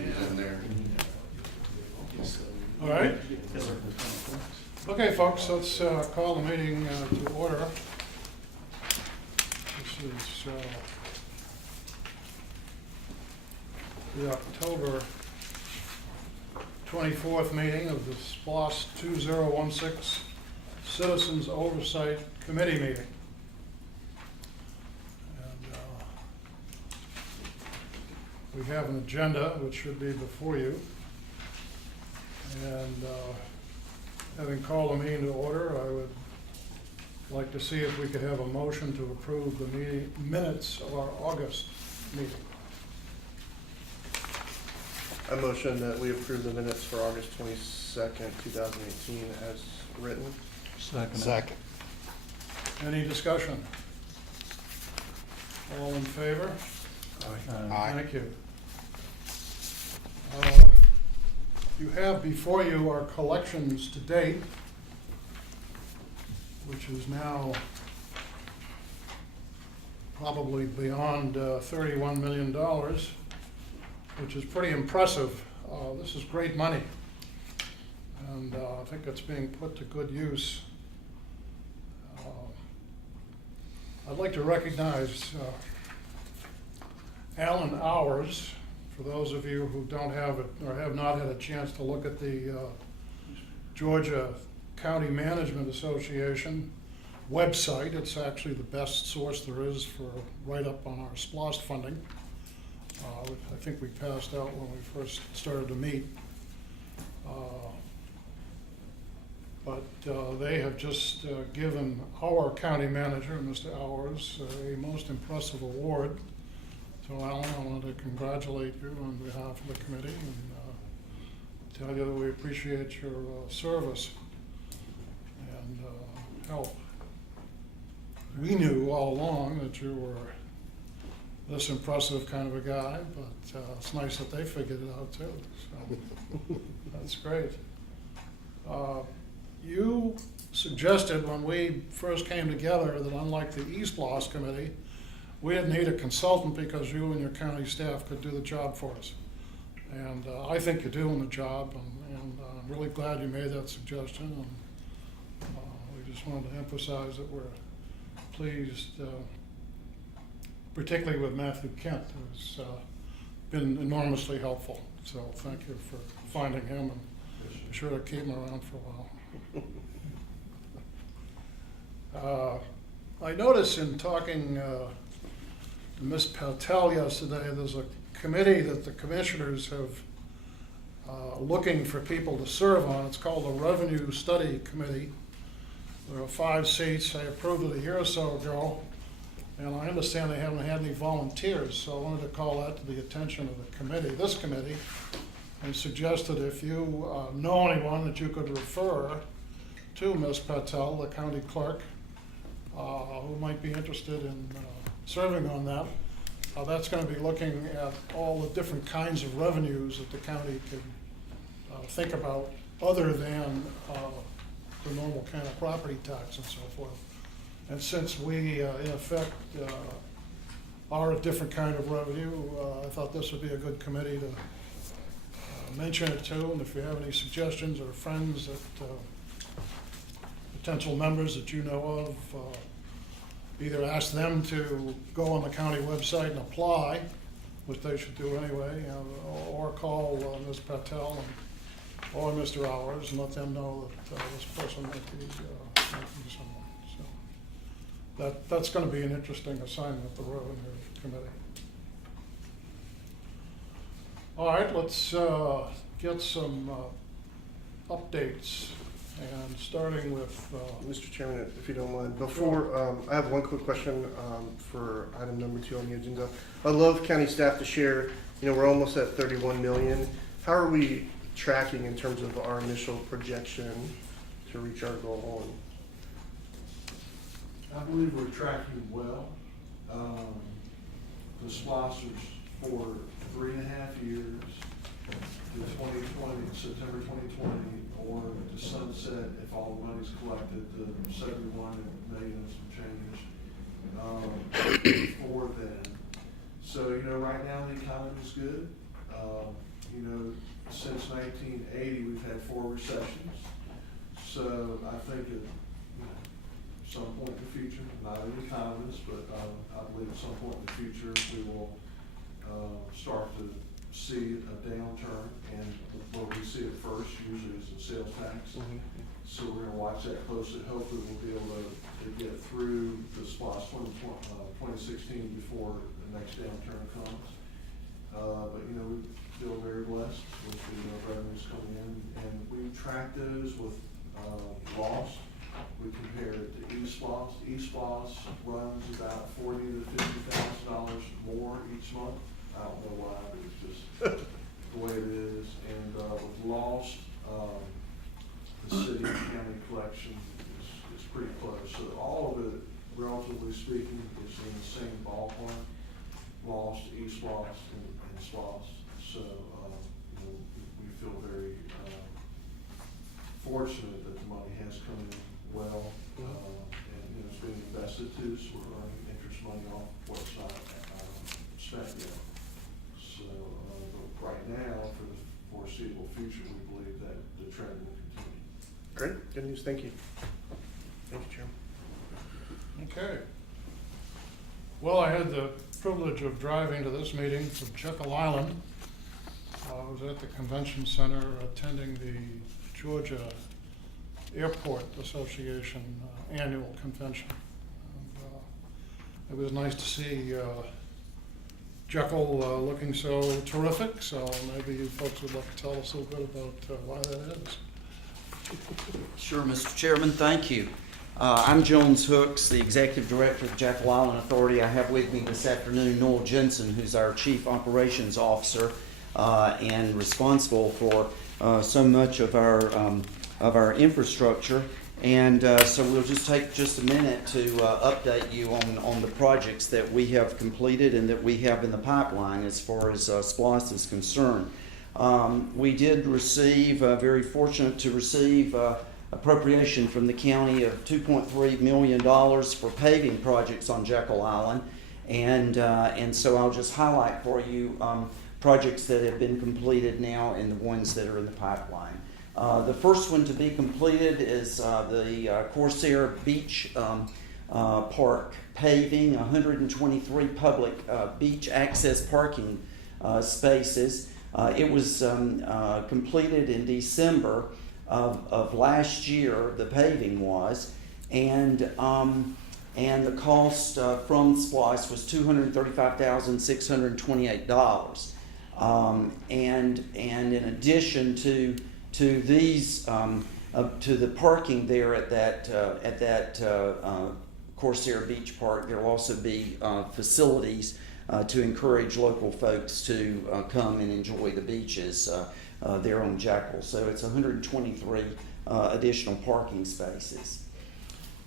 he's in there. All right. Okay, folks, let's call the meeting to order. This is the October 24th meeting of the SPLOST 2016 Citizens Oversight Committee meeting. And we have an agenda which should be before you. And having called the meeting to order, I would like to see if we could have a motion to approve the minutes of our August meeting. I motion that we approve the minutes for August 22nd, 2018 as written. Second. Any discussion? All in favor? Aye. Thank you. You have before you our collections to date, which is now probably beyond $31 million, which is pretty impressive. This is great money, and I think it's being put to good use. I'd like to recognize Alan Hours. For those of you who don't have it or have not had a chance to look at the Georgia County Management Association website, it's actually the best source there is for write-up on our SPLOST funding. I think we passed out when we first started to meet. But they have just given our county manager, Mr. Hours, a most impressive award. So Alan, I wanted to congratulate you on behalf of the committee and tell you that we appreciate your service and help. We knew all along that you were this impressive kind of a guy, but it's nice that they figured it out too. So that's great. You suggested when we first came together that unlike the East Loss Committee, we didn't need a consultant because you and your county staff could do the job for us. And I think you're doing the job, and I'm really glad you made that suggestion. And we just wanted to emphasize that we're pleased, particularly with Matthew Kent, who's been enormously helpful. So thank you for finding him, and be sure to keep him around for a while. I noticed in talking to Ms. Patel yesterday, there's a committee that the commissioners have looking for people to serve on. It's called the Revenue Study Committee. There are 5 seats. I approved it a year or so ago, and I understand they haven't had any volunteers, so I wanted to call that to the attention of the committee, this committee, and suggested if you know anyone that you could refer to Ms. Patel, the county clerk, who might be interested in serving on that. That's going to be looking at all the different kinds of revenues that the county could think about other than the normal kind of property tax and so forth. And since we, in effect, are a different kind of revenue, I thought this would be a good committee to mention it to. And if you have any suggestions or friends that potential members that you know of, either ask them to go on the county website and apply, which they should do anyway, or call Ms. Patel or Mr. Hours and let them know that this person might be someone. So that's going to be an interesting assignment, the Revenue Committee. All right, let's get some updates. And starting with Mr. Chairman, if you don't mind, before I have one quick question for item number 2 on the agenda. I'd love county staff to share. We're almost at 31 million. How are we tracking in terms of our initial projection to reach our goal? I believe we're tracking well. The sponsors for 3.5 years, to 2020, September 2020, or to sunset if all the money's collected, the 71 million and some change before then. So, right now the economy's good. you know, since 1980, we've had 4 recessions. So I think at some point in the future, not an economist, but I believe at some point in the future, we will start to see a downturn, and what we see it first usually is in sales tax. So we're gonna watch that closely. Hopefully we'll be able to get through the SPLOST 2016 before the next downturn comes. But you know, we feel very blessed with the revenues coming in, and we track those with loss. We compare it to eSPLOST. eSPLOST runs about $40,000 to $50,000 more each month. I don't know why, but it's just the way it is. And with LOST, the city and county collection is pretty close. So all of it, relatively speaking, is in the same ballpark. LOST, eSPLOST, and SPLOST. So you know, we feel very fortunate that the money has come in well, and you know, it's being invested too, so we're earning interest money off what's not spent yet. So but right now, for the foreseeable future, we believe that the trend will continue. Great, good news, thank you. Thank you, Chairman. Okay. Well, I had the privilege of driving to this meeting from Jekyll Island. I was at the convention center attending the Georgia Airport Association annual convention. And, it was nice to see Jekyll looking so terrific, so maybe you folks would like to tell us a little bit about why that is. Sure, Mr. Chairman, thank you. I'm Jones Hooks, the Executive Director of the Jekyll Island Authority. I have with me this afternoon Noel Jensen, who's our Chief Operations Officer and responsible for so much of our infrastructure. And so we'll just take just a minute to update you on the projects that we have completed and that we have in the pipeline as far as SPLOST is concerned. We did receive, very fortunate to receive appropriation from the county of $2.3 million for paving projects on Jekyll Island. And so I'll just highlight for you projects that have been completed now and the ones that are in the pipeline. The first one to be completed is the Corsair Beach Park paving, 123 public beach access parking spaces. It was completed in December of last year, the paving was, and the cost from SPLOST was $235,628. And in addition to these to the parking there at that Corsair Beach Park, there will also be facilities to encourage local folks to come and enjoy the beaches there on Jekyll. So it's 123 additional parking spaces.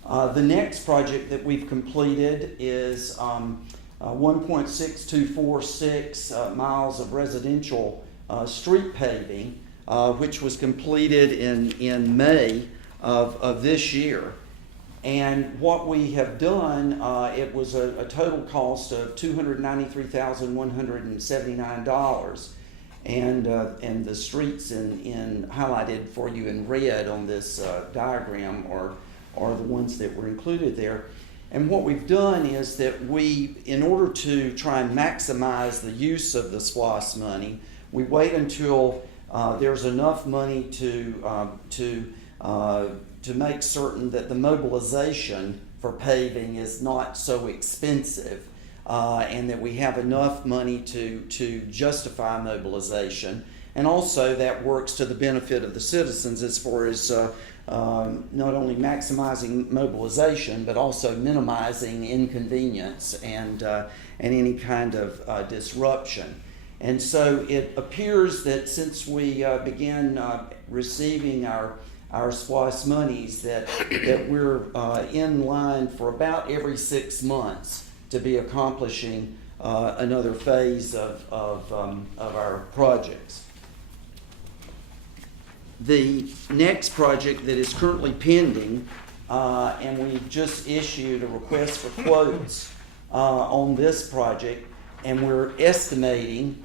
The next project that we've completed is 1.6246 miles of residential street paving, which was completed in May of this year. And what we have done, it was a total cost of $293,179. And the streets in highlighted for you in red on this diagram are the ones that were included there. And what we've done is that we, in order to try and maximize the use of the SPLOST money, we wait until there's enough money to make certain that the mobilization for paving is not so expensive, and that we have enough money to justify mobilization. And also that works to the benefit of the citizens as far as not only maximizing mobilization, but also minimizing inconvenience and any kind of disruption. And so it appears that since we began receiving our SPLOST monies, that we're in line for about every 6 months to be accomplishing another phase of our projects. The next project that is currently pending, and we've just issued a request for quotes on this project, and we're estimating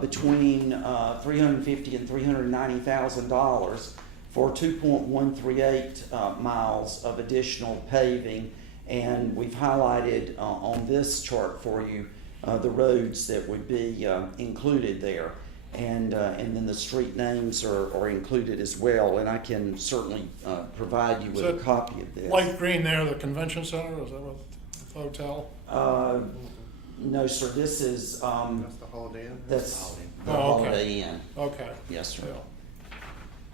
between $350,000 and $390,000 for 2.138 miles of additional paving. And we've highlighted on this chart for you the roads that would be included there. And then the street names are included as well. And I can certainly provide you with a copy of this. Light green there, the convention center, is that what, the hotel? No, sir, this is, That's the Holiday Inn? that's the Oh, okay. Holiday Inn. Okay. Yes, sir. Yeah.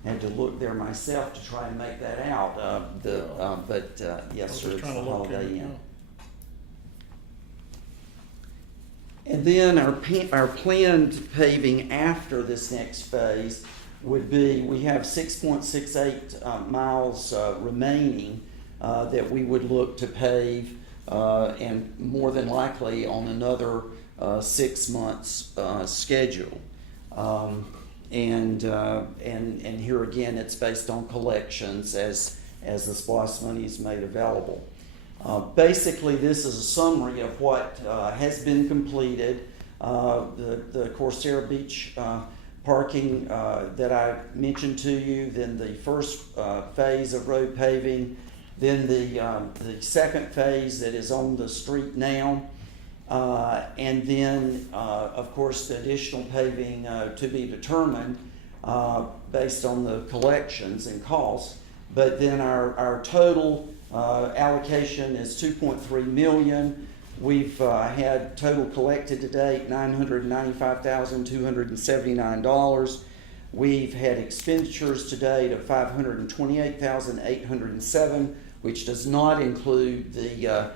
Had to look there myself to try and make that out, but yes, I was sir, just it's trying the to look Holiday in, Inn. And then our planned paving after this next phase would be, we have 6.68 miles remaining that we would look to pave, and more than likely on another 6 months schedule. And here again, it's based on collections as the SPLOST money is made available. Basically, this is a summary of what has been completed. The Corsair Beach parking that I mentioned to you, then the first phase of road paving, then the second phase that is on the street now, and then, of course, the additional paving to be determined based on the collections and costs. But then our total allocation is $2.3 million. We've had total collected to date $995,279. We've had expenditures to date of $528,807, which does not include the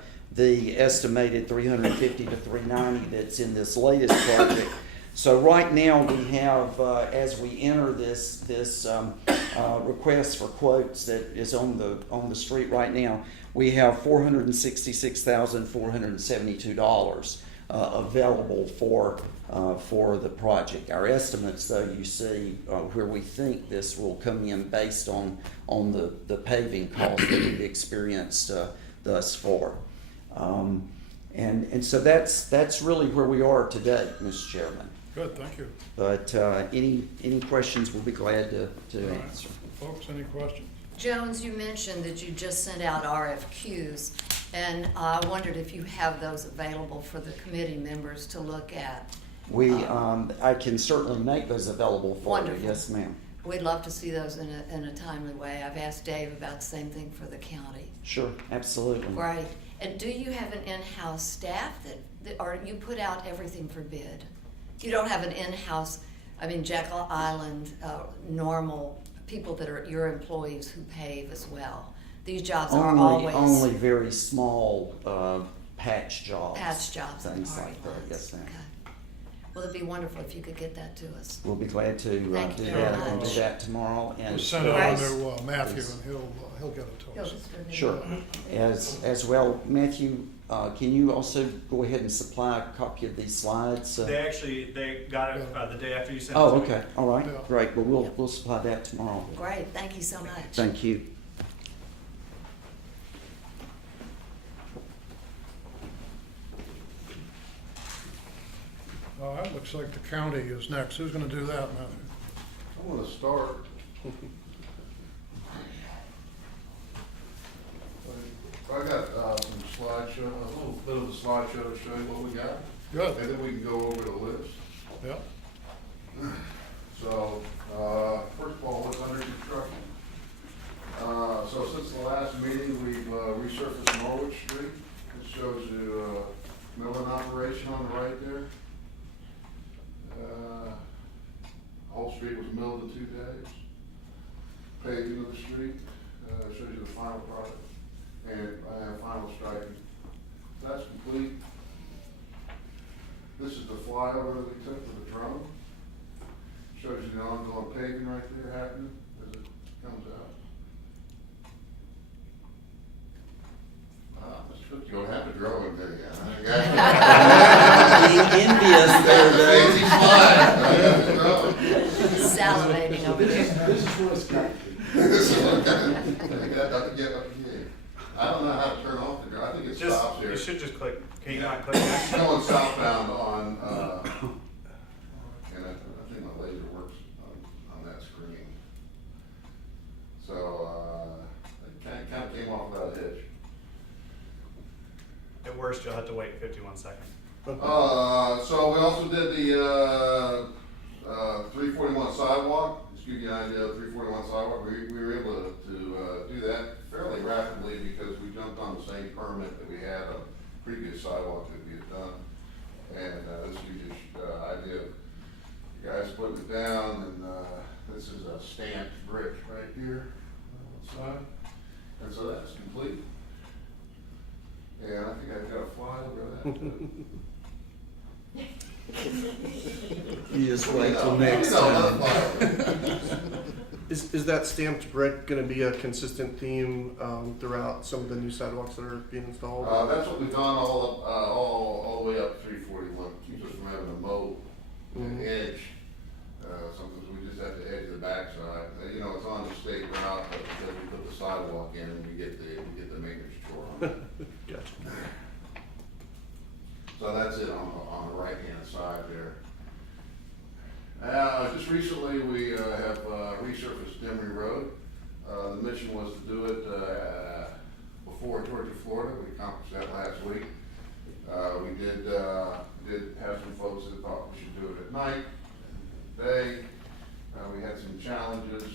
estimated $350 to $390 that's in this latest project. So right now we have, as we enter this request for quotes that is on the street right now, we have $466,472 available for the project. Our estimates, though, you see where we think this will come in based on the paving costs that we've experienced thus far. And so that's really where we are today, Mr. Chairman. Good, thank you. But any questions, we'll be glad to All right. answer. Folks, any questions? Jones, you mentioned that you just sent out RFQs, and I wondered if you have those available for the committee members to look at. I can certainly make those available for you. Wonderful. Yes, ma'am. We'd love to see those in a timely way. I've asked Dave about the same thing for the county. Sure, absolutely. Right. And do you have an in-house staff or you put out everything for bid? You don't have an in-house, Jekyll Island, normal people that are your employees who pave as well. These jobs are always Only very small patch jobs. patch jobs and Things parking like that, lots. yes, ma'am. Okay. Well, it'd be wonderful if you could get that to us. We'll be glad to do Thank you that very and do much. that tomorrow. And We'll send it Right. on to Matthew, Please. and he'll get it to us. Sure. As well, Matthew, can you also go ahead and supply a copy of these slides? They got it the day after you sent it. Oh, to me. okay, all right, Yeah. great. Well, we'll supply that tomorrow. Great, thank you so much. Thank you. All right, looks like the county is next. Who's gonna do that, Matthew? I want to start. I got some slideshow, a little bit of a slideshow to show you what we got, Good, and then we can go over the list. yeah. So, first of all, what's under construction? So since the last meeting, we've resurfaced Norwich Street. It shows you milling operation on the right there. Whole street was milled in 2 days. Paving of the street, shows you the final product, and final striping. That's complete. This is the flyover that we took with the drone. Shows you the ongoing paving right there happening as it comes out. Mr. Cook, you don't have to drone, do you? Envious there, Dave. Fancy slide. I got the drone. Salivating over there. This is what it's got to be. I don't know how to turn off the drone. I think it Just, stops here. you should just click, can you not click that? Going southbound on first, you'll have to wait 51 seconds. So we also did the 341 sidewalk. Just to give you an idea of 341 sidewalk, we were able to do that fairly rapidly because we jumped on the same permit that we had a previous sidewalk that we had done. And this gives you an idea of the guys putting it down, and this is a stamped brick right here on one side. And so that's complete. And I think I've got a fly over that. You just wait till next time. Is that stamped brick gonna be a consistent theme, throughout some of the new sidewalks that are being installed? That's what we've done all the way up 341. Keeps us from having to mow an edge. Sometimes we just have to edge the backside. You know, it's on the state route, but because we put the sidewalk in, we get the maintenance chore on it. Gotcha. So that's it on the right-hand side there. Just recently, we have resurfaced Demery Road. The mission was to do it before Georgia, Florida. We accomplished that last week. We did have some folks that thought we should do it at night, day. We had some challenges.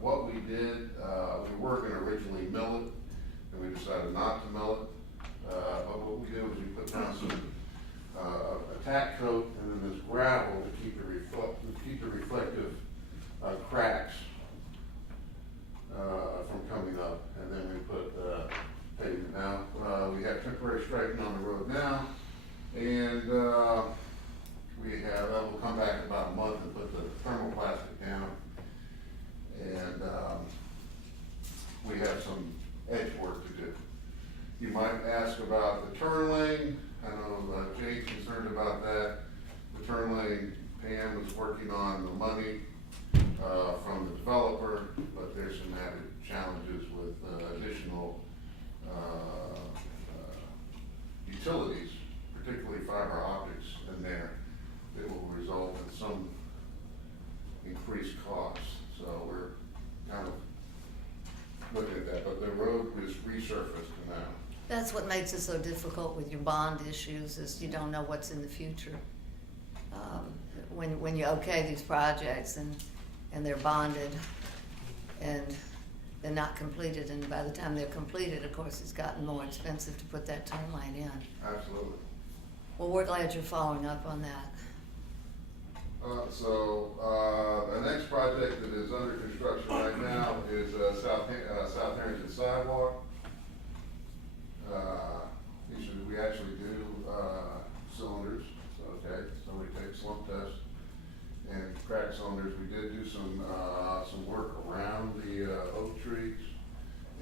What we did, we were going to originally mill it, and we decided not to mill it. But what we did was we put down some a tack coat and then this gravel to keep the reflective cracks from coming up, and then we put pavement down. We have temporary striping on the road now, and that will come back in about a month and put the thermoplastic down, and we have some edge work to do. You might ask about the turn lane. I know Jake's concerned about that. The turn lane, Pam was working on the money from the developer, but there's some added challenges with additional utilities, particularly fiber optics in there, that will result in some increased costs. So we're kind of looking at that, but the road was resurfaced now. That's what makes it so difficult with your bond issues, is you don't know what's in the future. When you okay these projects and they're bonded and they're not completed, and by the time they're completed, of course, it's gotten more expensive to put that turn lane in. Absolutely. Well, we're glad you're following up on that. The next project that is under construction right now is South Harrington sidewalk. We actually do cylinders, okay, so we take slump tests and crack cylinders. We did do some work around the oak trees,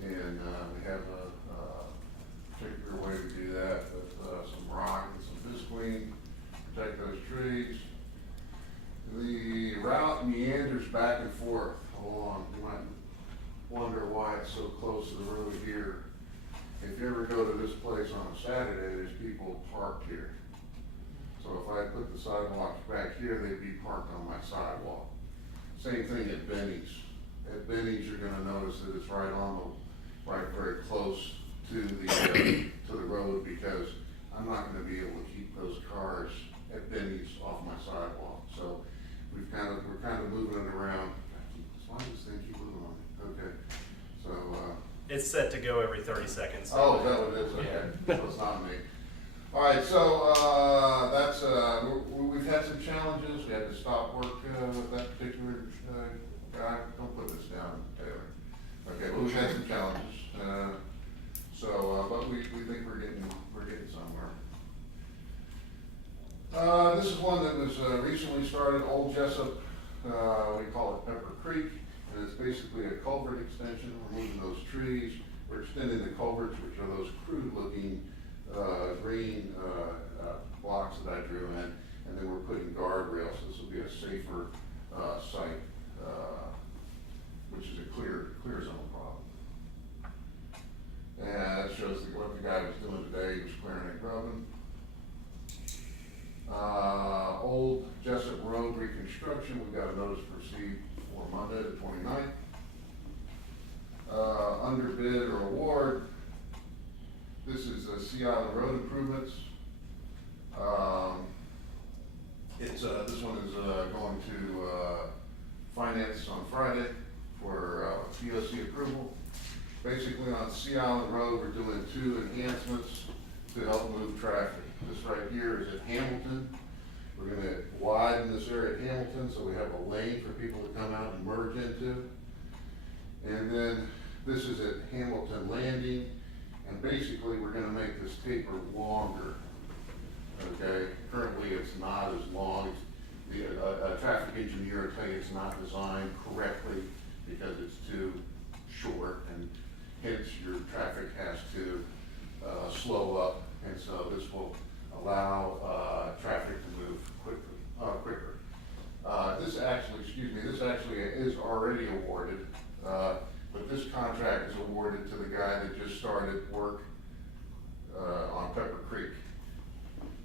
and we have a particular way to do that with some rock and some visqueen, protect those trees. The route meanders back and forth along. You might wonder why it's so close to the road here. If you ever go to this place on a Saturday, there's people parked here. So if I put the sidewalks back here, they'd be parked on my sidewalk. Same thing at Benny's. At Benny's, you're gonna notice that it's right very close to the road, because I'm not gonna be able to keep those cars at Benny's off my sidewalk. So we're kind of moving it around. As long as this thing keep moving on me. Okay. So It's set to go every 30 seconds. oh, is that what it is? Okay. So it's not me. All right, so that's we've had some challenges. We had to stop work with that particular guy. Don't put this down, Taylor. Okay, but we've had some challenges. But we think we're getting somewhere. This is one that was recently started, Old Jessup. We call it Pepper Creek, and it's basically a culvert extension. We're moving those trees. We're extending the culverts, which are those crude-looking green blocks that I drew in, and then we're putting guardrails. This will be a safer site, which is a clear zone problem. And that shows what the guy was doing today. He was clearing and grubbing. Old Jessup Road reconstruction, we got a notice to proceed for Monday the 29th. Under bid or award, This is Sea Island Road improvements. This one is going to finance on Friday for POC approval. Basically on Sea Island Road, we're doing 2 enhancements to help move traffic. This right here is at Hamilton. We're gonna widen this area at Hamilton so we have a lane for people to come out and merge into. And then this is at Hamilton Landing, and basically we're gonna make this taper longer. Okay, currently it's not as long. A traffic engineer will tell you it's not designed correctly because it's too short, and hence your traffic has to slow up, and so this will allow traffic to move quicker. This actually is already awarded, but this contract is awarded to the guy that just started work on Pepper Creek.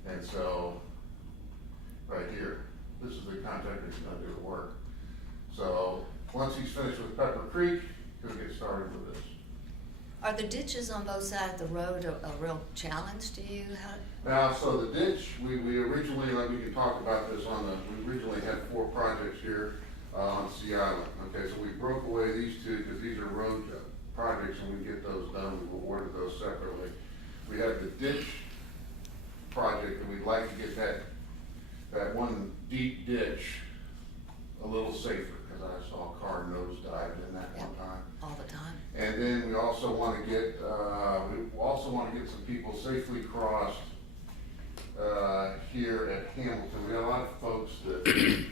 And so, right here, this is the contractor that's gonna do the work. So, once he's finished with Pepper Creek, he'll get started with this. Are the ditches on both sides of the road a real challenge to you? Now, so the ditch, we originally, like we can talk about this we originally had 4 projects here on Sea Island. Okay, so we broke away these 2 because these are road projects and we get those done, we awarded those separately. We have the ditch project and we'd like to get that one deep ditch a little safer because I saw a car nosedived in that Yeah. one time. All the time. And then we also want to get, some people safely crossed here at Hamilton. We have a lot of folks that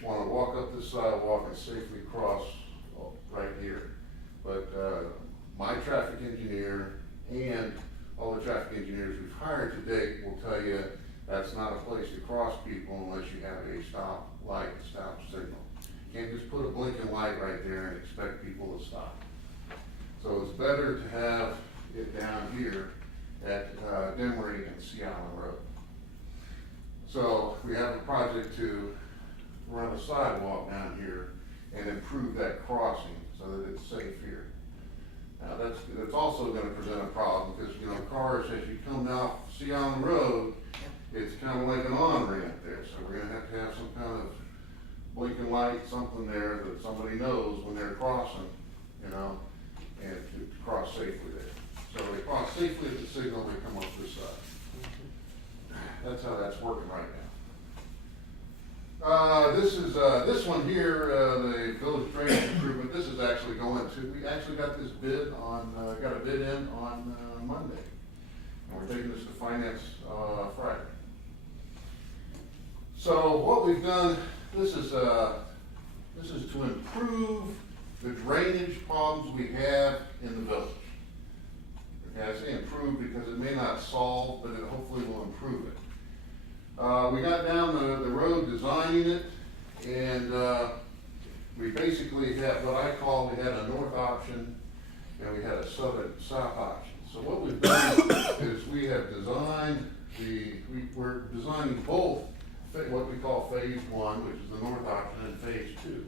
want to walk up this sidewalk and safely cross right here. But my traffic engineer and all the traffic engineers we've hired to date will tell you that's not a place to cross people unless you have a stop light, stop signal. You can't just put a blinking light right there and expect people to stop. So it's better to have it down here at Demery and Sea Island Road. So we have a project to run a sidewalk down here and improve that crossing so that it's safe here. Now that's also gonna present a problem because, cars, as you come down Sea Island Road, it's kind of like an on-ramp there. So we're gonna have to have some kind of blinking light, something there that somebody knows when they're crossing, and to cross safely there. So they cross safely at the signal, they come up this side. That's how that's working right now. This one here, the village drainage improvement, this is actually we actually got this bid got a bid in on Monday. And we're taking this to finance Friday. So what we've done, this is to improve the drainage problems we have in the village. Okay, I say improve because it may not solve, but it hopefully will improve it. We got down the road designing it, and we basically had what I call, we had a north option, and we had a south option. So what we've done is we have designed we're designing both what we call phase 1, which is the north option, and phase 2.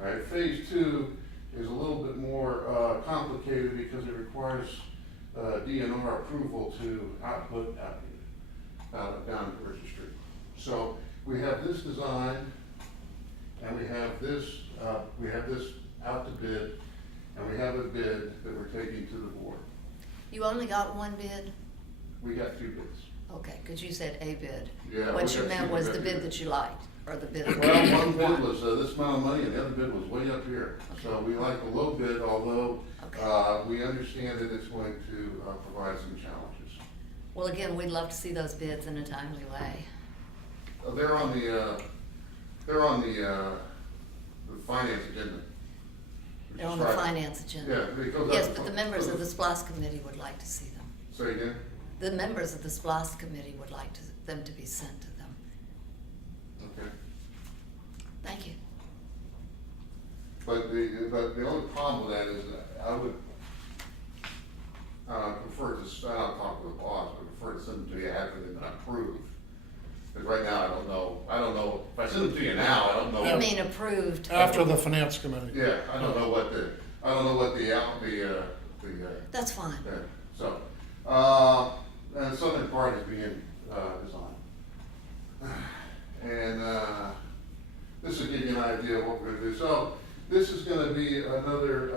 All right, phase 2 is a little bit more complicated because it requires DNR approval to output down to Richard Street. So we have this design, and we have this out to bid, and we have a bid that we're taking to the board. You only got one bid? We got 2 bids. Okay, because you said a bid. Yeah, What we you got meant two- was we the got bid two that you liked, or the bid. Well, one bid was this amount of money, and the other bid was way up here. So we like the low bid, although we understand that it's going to provide some challenges. Well, again, we'd love to see those bids in a timely way. They're on the finance agenda. They're on the finance agenda. Yeah, because. Yes, but the members of the SPLOST committee would like to see them. Say again? The members of the SPLOST committee would like them to be sent to them. Okay. Thank you. But the only problem with that is that I would prefer to, I'll talk with the boss, but prefer to send them to you after they've been approved. Because right now, I don't know, if I send them to you now, I don't know. You mean approved? After the finance committee. Yeah, I don't know what the That's fine. yeah, so, And the southern part is being, designed. And, this will give you an idea of what we're gonna do. So, this is gonna be another,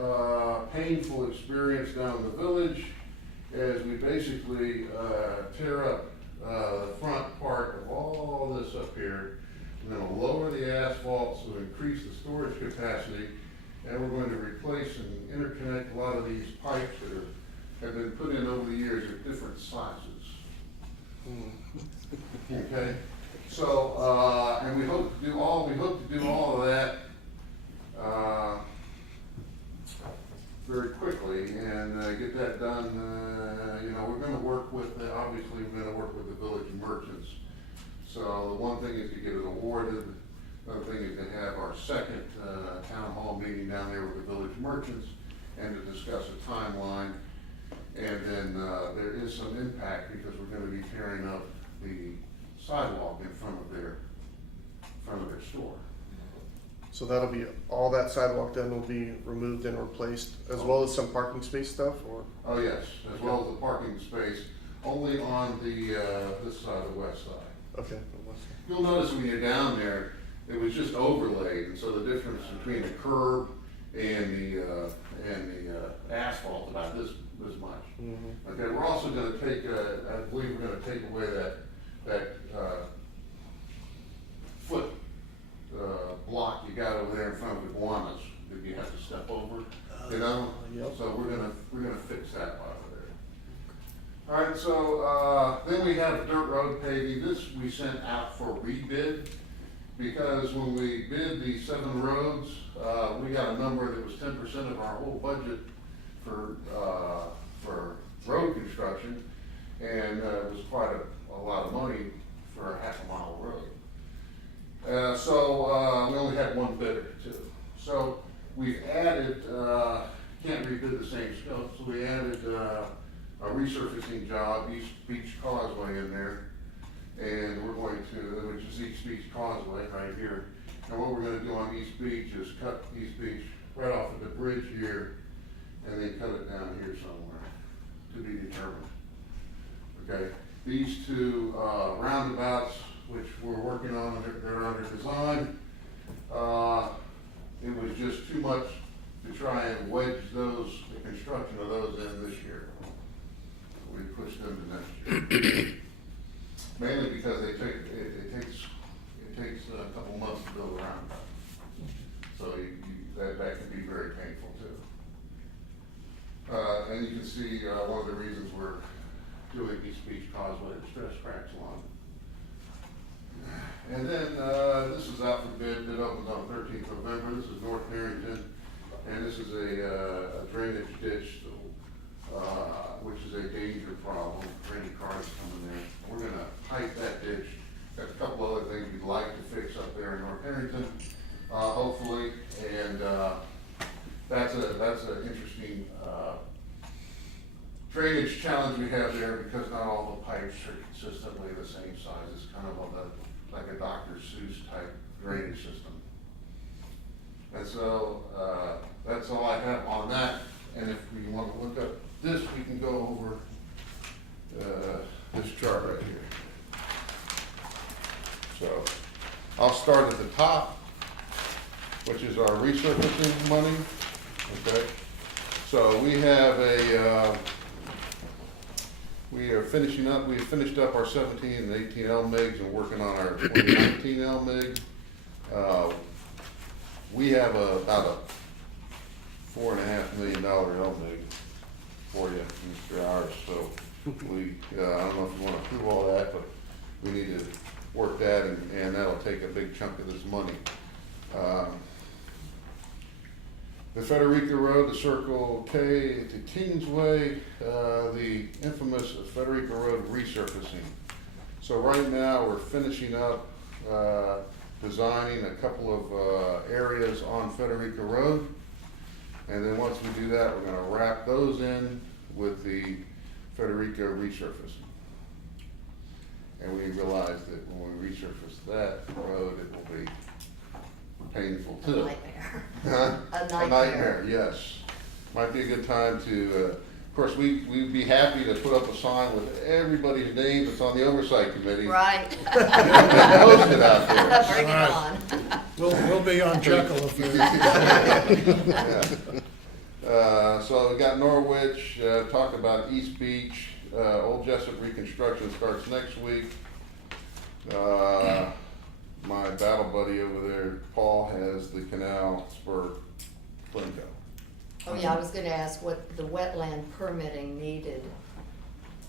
painful experience down the village as we basically, tear up, the front part of all this up here. We're gonna lower the asphalt to increase the storage capacity, and we're going to replace and interconnect a lot of these pipes that have been put in over the years at different sizes. Okay, so, and we hope to do all of that, very quickly and, get that done, you know, we're gonna work with, obviously, we're gonna work with the village merchants. So the one thing is to get it awarded, the other thing is to have our second, town hall meeting down there with the village merchants and to discuss a timeline. And then, there is some impact because we're gonna be tearing up the sidewalk in front of their store. So that'll be, all that sidewalk then will be removed and replaced, as well as some parking space stuff, or? Oh, yes, as well as the parking space, only on the, this side, the west side. Okay. You'll notice when you're down there, it was just overlaid, and so the difference between the curb and the asphalt about this much. Mm-hmm. Okay, we're also gonna take, I believe we're gonna take away that foot, block you got over there in front of the iguanas that you have to step over, you know? Yep. So we're gonna fix that over there. All right, so, then we have dirt road paving. This we sent out for rebid, because when we bid the 7 roads, we got a number that was 10% of our whole budget for road construction, and, it was quite a lot of money for a half-a-mile road. So we only had one bidder too. So we've added, can't rebid the same scope, so we added, a resurfacing job, East Beach Causeway in there. And we're going to, which is East Beach Causeway right here. And what we're gonna do on East Beach is cut East Beach right off of the bridge here, and then cut it down here somewhere, to be determined. Okay, these two, roundabouts, which we're working on, they're under design. It was just too much to try and wedge the construction of those in this year. We pushed them to next year. Mainly because it takes a couple months to build a roundabout. So that can be very painful too. And you can see, one of the reasons we're doing East Beach Causeway, the stress cracks along. And then, this is out for bid, it opens on 13th November, this is North Barrington, and this is a drainage ditch, which is a danger problem, any cars coming there. We're gonna pipe that ditch, got a couple other things we'd like to fix up there in North Barrington, hopefully, and, that's an interesting, drainage challenge we have there because not all the pipes are consistently the same size, it's kind of like a Dr. Seuss type drainage system. And so, that's all I have on that, and if we want to look up this, we can go over, this chart right here. So, I'll start at the top, which is our resurfacing money, okay? So we have we are finishing up, we have finished up our 17 and 18 LMIGs and working on our 2019 LMIG. We have about a $4.5 million LMIG for you, Mr. Ours. So we, I don't know if you want to approve all that, but we need to work that, and that'll take a big chunk of this money. The Federica Road, the Circle K to Kingsway, the infamous Federica Road resurfacing. So right now, we're finishing up designing a couple of areas on Federica Road. And then once we do that, we're gonna wrap those in with the Federica resurfacing. And we realized that when we resurface that road, it will be painful too. A nightmare. Huh? A nightmare. A nightmare, yes. Might be a good time to Of course, we'd be happy to put up a sign with everybody's name that's on the Oversight Committee. Right. And post it out there. Bring it Right. on. We'll be on Jekyll if we. So we got Norwich, talked about East Beach, Old Jessup reconstruction starts next week. My battle buddy over there, Paul, has the canal spur Glencoe. Oh, yeah, I was gonna ask what the wetland permitting needed.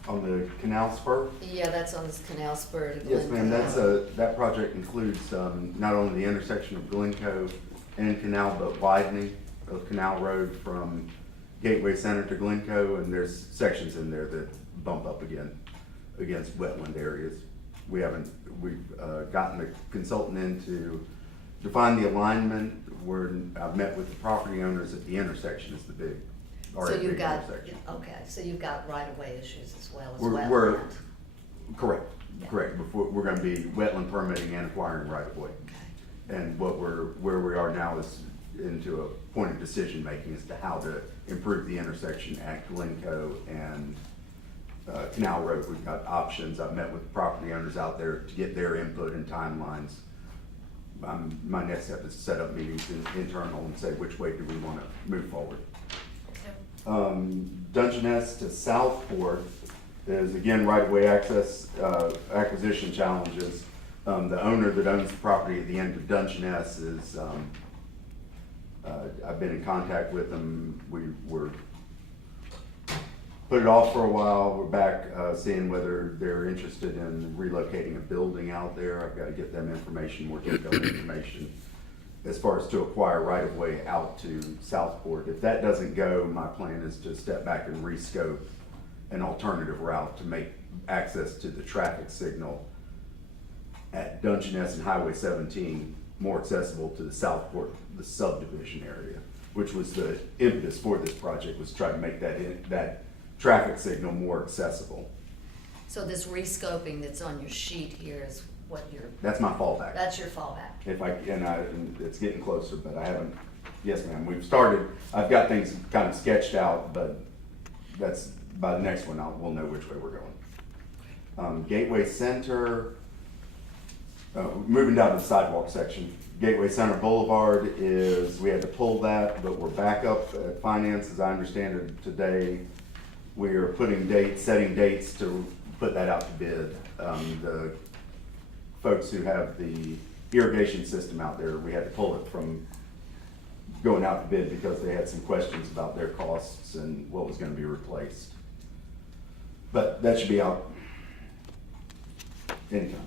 On the canal spur? Yeah, that's on this canal spur to Yes, ma'am, Glencoe. that project includes, not only the intersection of Glencoe and Canal, but widening of Canal Road from Gateway Center to Glencoe, and there's sections in there that bump up against wetland areas. We've gotten the consultant in to define the alignment, where I've met with the property owners at the intersection is the big, So you've big got, intersection. okay, so you've got right-of-way issues as well as We're, wetland. correct, before, we're gonna be wetland permitting and acquiring right of way. Okay. And where we are now is into a point of decision making as to how to improve the intersection at Glencoe and Canal Road. We've got options. I've met with property owners out there to get their input and timelines. My next step is to set up meetings internal and say which way do we want to move forward. Dungeness to Southport is again right-of-way access, acquisition challenges. The owner that owns the property at the end of Dungeness is, I've been in contact with them. We were put it off for a while. We're back, seeing whether they're interested in relocating a building out there. I've got to get them information, more detailed information as far as to acquire right-of-way out to Southport. If that doesn't go, my plan is to step back and rescope an alternative route to make access to the traffic signal at Dungeness and Highway 17 more accessible to the Southport, the subdivision area, which was the impetus for this project, was try to make that traffic signal more accessible. So this rescoping that's on your sheet here is what That's my fallback. that's your fallback. And it's getting closer, but I haven't, yes ma'am, we've started, I've got things kind of sketched out, but that's, by the next one, we'll know which way we're going. Gateway Center, moving down to the sidewalk section. Gateway Center Boulevard is, we had to pull that, but we're back up at finance, as I understand it today. We are setting dates to put that out to bid. The folks who have the irrigation system out there, we had to pull it from going out to bid because they had some questions about their costs and what was gonna be replaced. But that should be out anytime,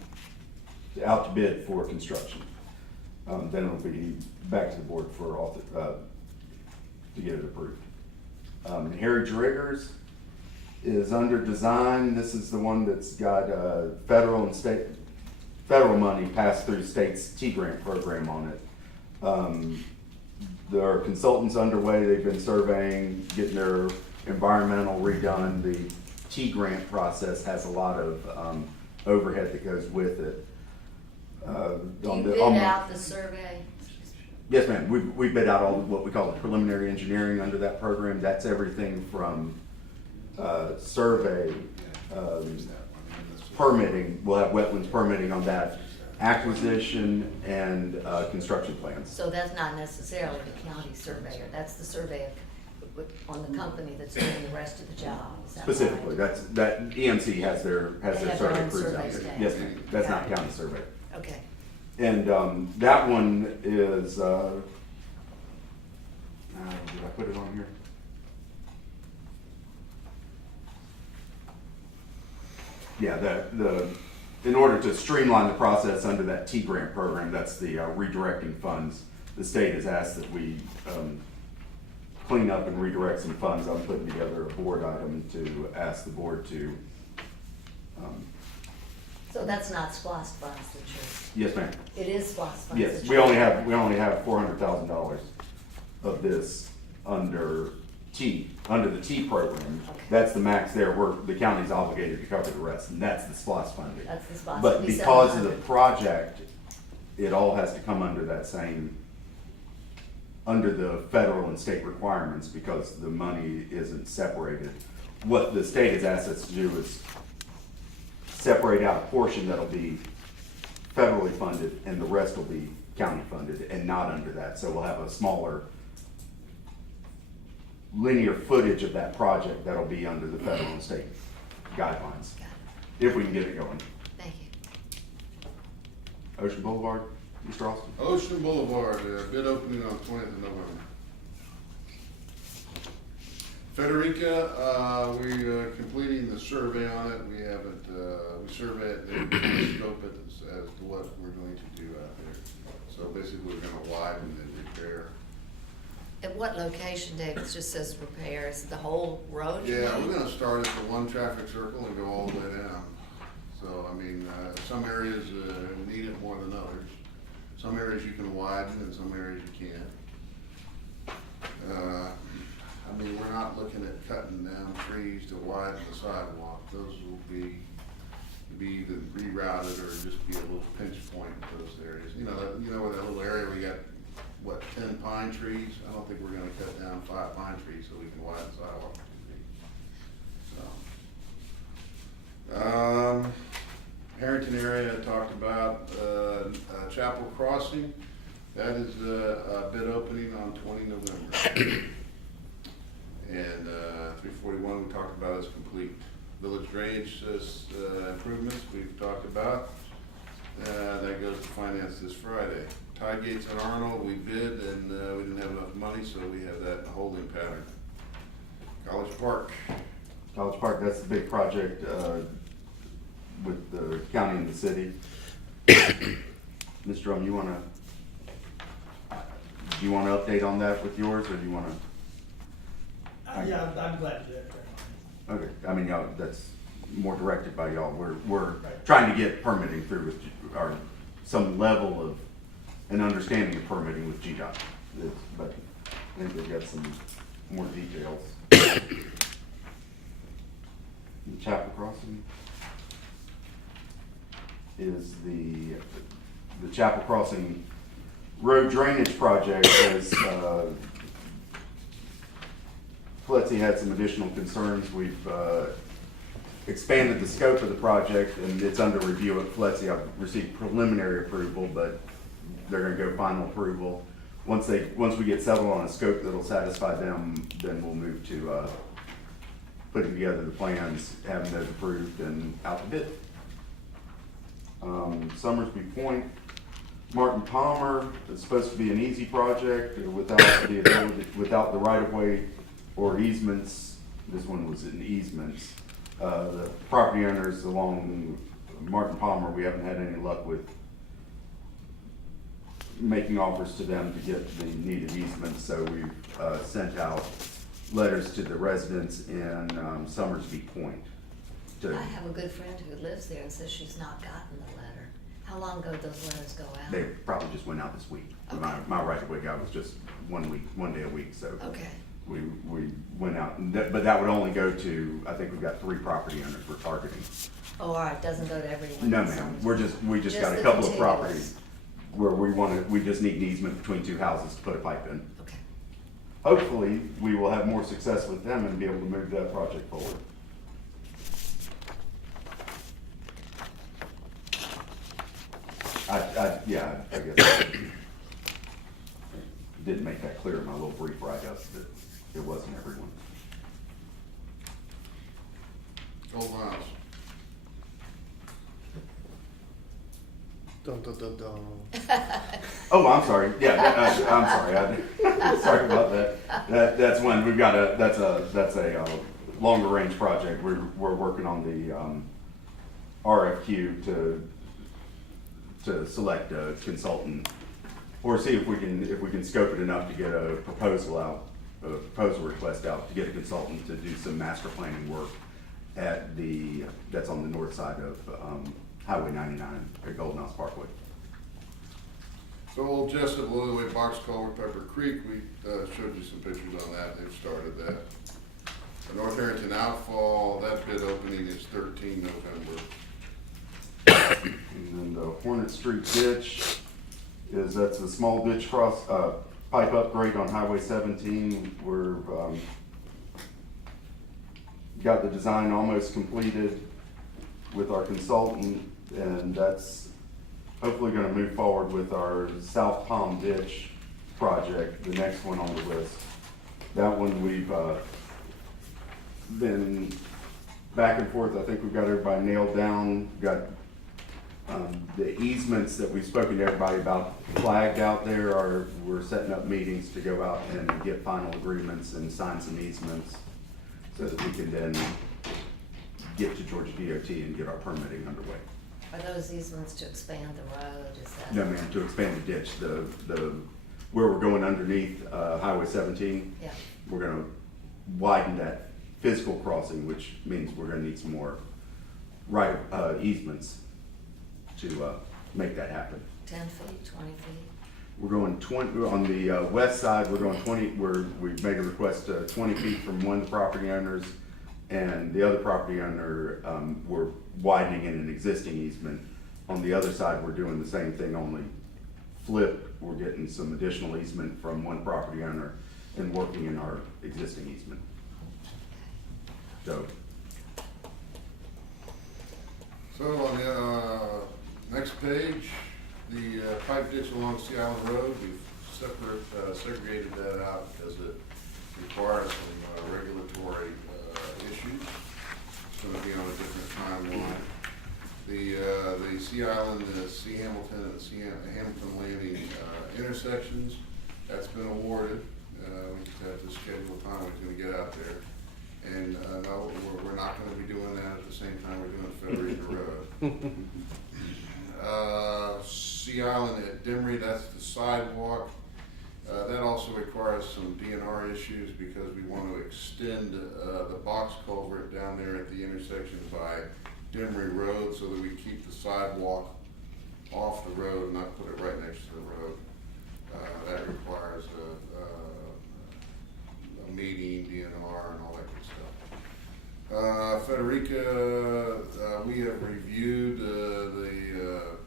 out to bid for construction. Then it'll be back to the board for to get it approved. Harry Driggers is under design. This is the one that's got federal money passed through state's T-grant program on it. There are consultants underway. They've been surveying, getting their environmental redone. The T-grant process has a lot of overhead that goes with it. Do you bid out the survey? Yes, ma'am. We bid out all what we call the preliminary engineering under that program. That's everything from survey, permitting. We'll have wetlands permitting on that, acquisition and construction plans. So that's not necessarily the county surveyor, that's the surveyor on the company that's doing the rest of the job, is that right? Specifically, that EMC has their They have their survey own crews out survey there. staff. Yes, ma'am. That's Got not it. county survey. Okay, And that one is, did I put it on here? Yeah, in order to streamline the process under that T-grant program, that's the redirecting funds. The state has asked that we clean up and redirect some funds. I'm putting together a board item to ask the board to, so that's not SPLOST funds that you're, yes ma'am. it is SPLOST funds Yes, that we you're- only have $400,000 of this under the T program. Okay. That's the max there, the county's obligated to cover the rest, and that's the SPOS funding. That's the SPLOST. But It'd be because of the 700. project, it all has to come under that same under the federal and state requirements because the money isn't separated. What the state has asked us to do is separate out a portion that'll be federally funded and the rest will be county funded and not under that. So we'll have a smaller linear footage of that project that'll be under the federal and state guidelines, Got if we can get it going. it. Thank you. Ocean Boulevard, Mr. Austin? Ocean Boulevard, bid opening on 20th of November. Federica, we completing the survey on it. We haven't, we surveyed, they scope it as to what we're going to do out there. So basically, we're gonna widen and repair. At what location, Dave? It just says repairs, the whole road? you Yeah, mean? we're gonna start at the one traffic circle and go all the way down. So, I mean, some areas need it more than others. Some areas you can widen and some areas you can't. I mean, we're not looking at cutting down trees to widen the sidewalk. Those will be either rerouted or just be a little pinch point in those areas. You know, where that little area we got, what, 10 pine trees? I don't think we're gonna cut down 5 pine trees so we can widen the sidewalk 2 feet. So. Harrington area I talked about, Chapel Crossing, that is a bid opening on 20 November. And 341 we talked about is complete. Village drainage improvements we've talked about. That goes to finance this Friday. Tide gates in Arnold, we bid and we didn't have enough money, so we have that holding pattern. College Park. College Park, that's the big project with the county and the city. Mr. Drum, do you want to update on that with yours, or do you want to? Yeah, I'm glad to do it. Okay, I mean, y'all, that's more directed by y'all. We're Right. trying to get permitting through with, or some level of an understanding of permitting with GDOT. But I think they've got some more details. The Chapel Crossing is the Chapel Crossing road drainage project has, Fletzy had some additional concerns. We've expanded the scope of the project and it's under review at Fletzy. I've received preliminary approval, but they're gonna go final approval. Once we get settled on a scope that'll satisfy them, then we'll move to putting together the plans, having those approved and out the bid. Summersby Point, Martin Palmer, is supposed to be an easy project without the ability, without the right-of-way or easements. This one was in easements. The property owners along Martin Palmer, we haven't had any luck with making offers to them to get the needed easements, so we've sent out letters to the residents in Summersby Point. I have a good friend who lives there and says she's not gotten the letter. How long ago did those letters go out? They probably just went out this week. Okay. My right-of-way guy was just 1 day a week, so. Okay. We went out, and but that would only go to, I think we've got 3 property owners we're targeting. Oh, all right, doesn't go to everyone. No, in ma'am, Summersby. we just got a the couple of contiguous. properties where we just need an easement between 2 houses to put a pipe in. Okay. Hopefully, we will have more success with them and be able to move that project forward. I guess I didn't make that clear in my little brief write-up, that it wasn't everyone. Old Miles. Dun, dun, dun, dun. Oh, I'm sorry. Yeah, I'm sorry. Sorry about that. That's one, we've got that's a longer range project. We're working on the RFQ to select a consultant, or see if we can scope it enough to get a proposal request out to get a consultant to do some master planning work that's on the north side of Highway 99 at Golden House Parkway. So Old Jessup, all the way Box Culvert, Pepper Creek, we showed you some pictures on that. They've started that. The North Harrington outfall, that bid opening is 13 November. And then the Hornet Street ditch that's a small ditch pipe upgrade on Highway 17. We're, got the design almost completed with our consultant, and that's hopefully gonna move forward with our South Palm Ditch project, the next one on the list. That one we've, been back and forth. I think we've got everybody nailed down, got, the easements that we've spoken to everybody about flagged out there. We're setting up meetings to go out and get final agreements and sign some easements so that we can then get to Georgia DOT and get our permitting underway. Are those easements to expand the road, is that? No, ma'am, to expand the ditch, where we're going underneath, Highway 17. Yeah, We're gonna widen that physical crossing, which means we're gonna need some more easements to, make that happen. 10 feet, 20 feet? We're going 20, on the west side, we're going 20, we've made a request 20 feet from one of the property owners, and the other property owner, we're widening in an existing easement. On the other side, we're doing the same thing, only flip. We're getting some additional easement from one property owner and working in our existing easement. So, On the next page, the pipe ditch along Sea Island Road, we've segregated that out because it requires some regulatory issues. It's gonna be on a different timeline. The Sea Island, the Sea Hamilton, and the Sea Hamilton Landing intersections, that's been awarded. We just have to schedule time when it's gonna get out there. And no, we're not gonna be doing that at the same time we're doing Federica Road. Sea Island at Dimry, that's the sidewalk. That also requires some DNR issues because we want to extend the box culvert down there at the intersection by Dimry Road so that we keep the sidewalk off the road, not put it right next to the road. That requires a meeting, DNR, and all that good stuff. Federica, we have reviewed the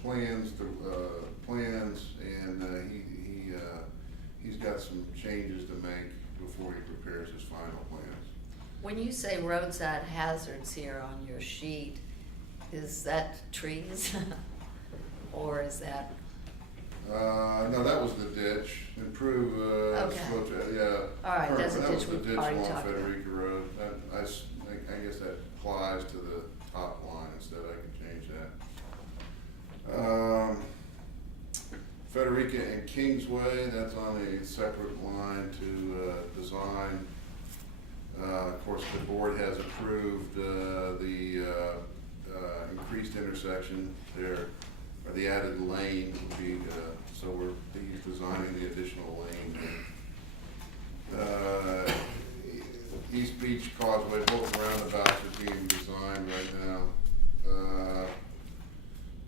plans, and he's got some changes to make before he prepares his final plans. When you say roadside hazards here on your sheet, is that trees? Or is that? No, that was the ditch, improve, Okay. yeah. All right, that's a That was ditch the we've ditch already along talked about. Federica Road. I guess that applies to the top line instead, I can change that. Federica and Kingsway, that's on a separate line to design. Of course, the board has approved the increased intersection there, or the added lane would be, so he's designing the additional lane. East Beach Causeway, both roundabouts are being designed right now. I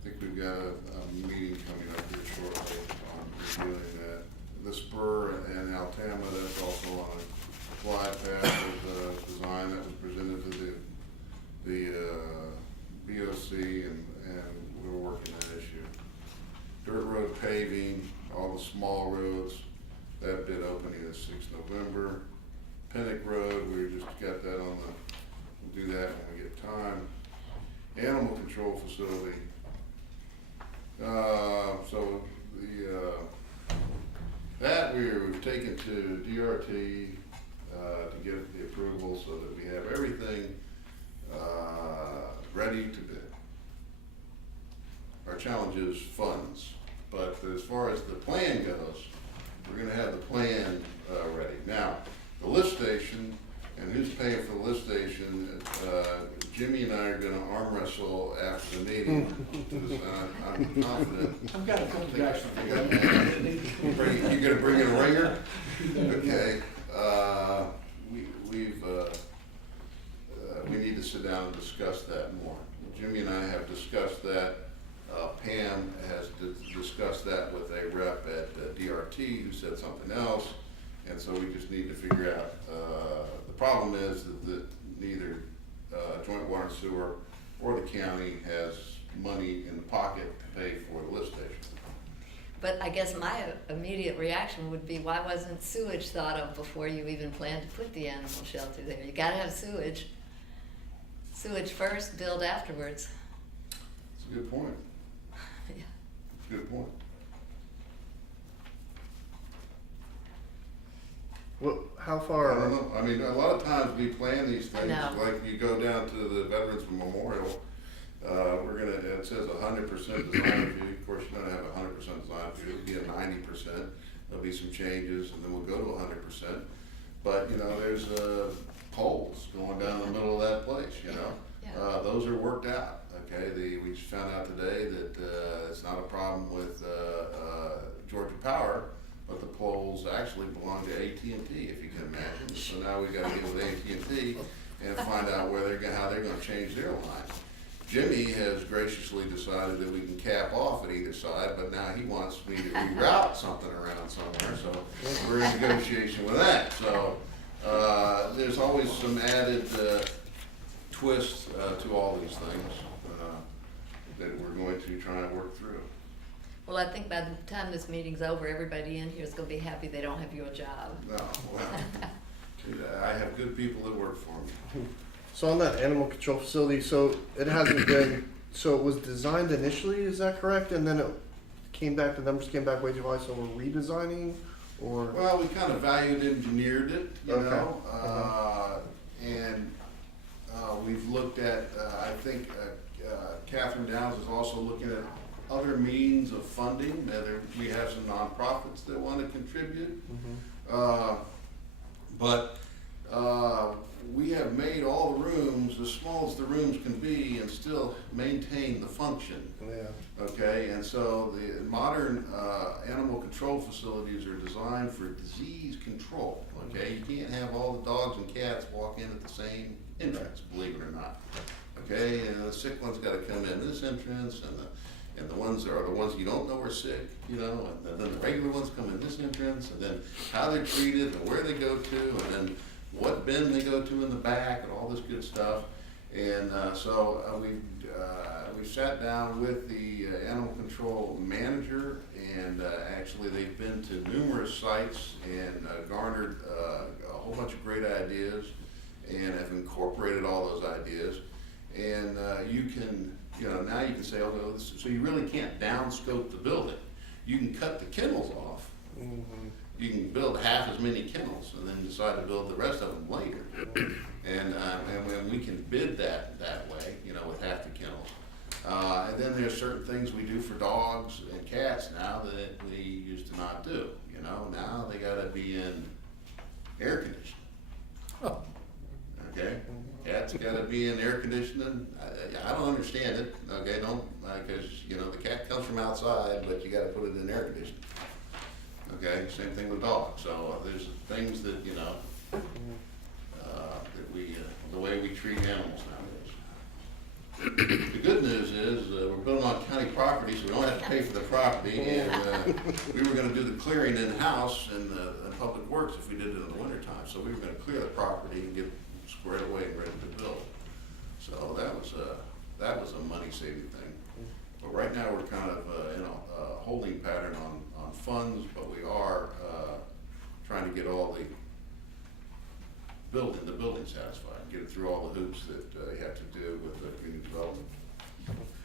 think we've got a meeting coming up here shortly on reviewing that. The spur and Altama, that's also on a glide path with design that was presented to the BOC, and we're working that issue. Dirt road paving, all the small roads, that bid opening is 6th November. Pinnock Road, we just got that on we'll do that when we get time. Animal control facility. So that we've taken to DRT to get the approval so that we have everything ready to bid. Our challenge is funds, but as far as the plan goes, we're gonna have the plan ready. Now, the lift station, and who's paying for the lift station, Jimmy and I are gonna arm wrestle after the meeting, 'cause I'm confident. I've got a couple guys from You gonna bring in a ringer? Okay, we need to sit down and discuss that more. Jimmy and I have discussed that. Pam has discussed that with a rep at DRT who said something else, and so we just need to figure out. The problem is that neither Joint Water and Sewer or the county has money in the pocket to pay for the lift station. But I guess my immediate reaction would be, why wasn't sewage thought of before you even planned to put the animal shelter there? You gotta have sewage. Sewage first, build afterwards. It's a good point. Yeah. Good point. What, how I far? don't know, I mean, a lot of times we plan these I things, know. like you go down to the Veterans Memorial, we're gonna, it says 100% design review, of course, you're gonna have 100% design review, it'll be a 90%, there'll be some changes, and then we'll go to 100%. But, you know, there's, poles going down the middle of that place, you know? Yeah. Those are worked out, okay, we just found out today that, it's not a problem with, Georgia Power, but the poles actually belong to AT&T, if you can imagine. So now we gotta deal with AT&T and find out how they're gonna change their line. Jimmy has graciously decided that we can cap off at either side, but now he wants me to reroute something around somewhere, so we're in negotiation with that. So, there's always some added, twist, to all these things, that we're going to try and work through. Well, I think by the time this meeting's over, everybody in here is gonna be happy they don't have your job. No, well, I have good people that work for me. So on that animal control facility, so it hasn't been, so it was designed initially, is that correct? And then it came back, the numbers came back way too high, so we're redesigning, or? Well, we kind of valued engineered it, you Okay. know, and we've looked at, I think Catherine Downs is also looking at other means of funding. We have some nonprofits that want to contribute. But we have made all the rooms as small as the rooms can be and still maintain the function. Yeah. Okay, and so the modern animal control facilities are designed for disease control. Okay, you can't have all the dogs and cats walk in at the same entrance, believe it or not. Okay, and the sick one's got to come in this entrance, and the ones are the ones you don't know are sick, you know, and then the regular ones come in this entrance, and then how they're treated and where they go to, and then what bin they go to in the back, and all this good stuff. And so we sat down with the animal control manager, and actually they've been to numerous sites and garnered a whole bunch of great ideas, and have incorporated all those ideas. And you can, you know, now you can say, oh, so you really can't downscope the building. You can cut the kennels off. You can build half as many kennels and then decide to build the rest of them later. And when we can bid that way, you know, with half the kennels. And then there's certain things we do for dogs and cats now that we used to not do. You know, now they gotta be in air conditioning. Okay? Cat's gotta be in air conditioning. I don't understand it, okay, because, you know, the cat comes from outside, but you gotta put it in air conditioning. Okay, same thing with dogs. So there's things that, you know, that we, the way we treat animals nowadays. The good news is, we're building on county property, so we don't have to pay for the property, and, we were gonna do the clearing in-house in Public Works if we did it in the wintertime. So we were gonna clear the property and get squared away and ready to build. So that was a money-saving thing. But right now, we're kind of in a holding pattern on funds, but we are trying to get all the building satisfied, get it through all the hoops that you have to do with the community development.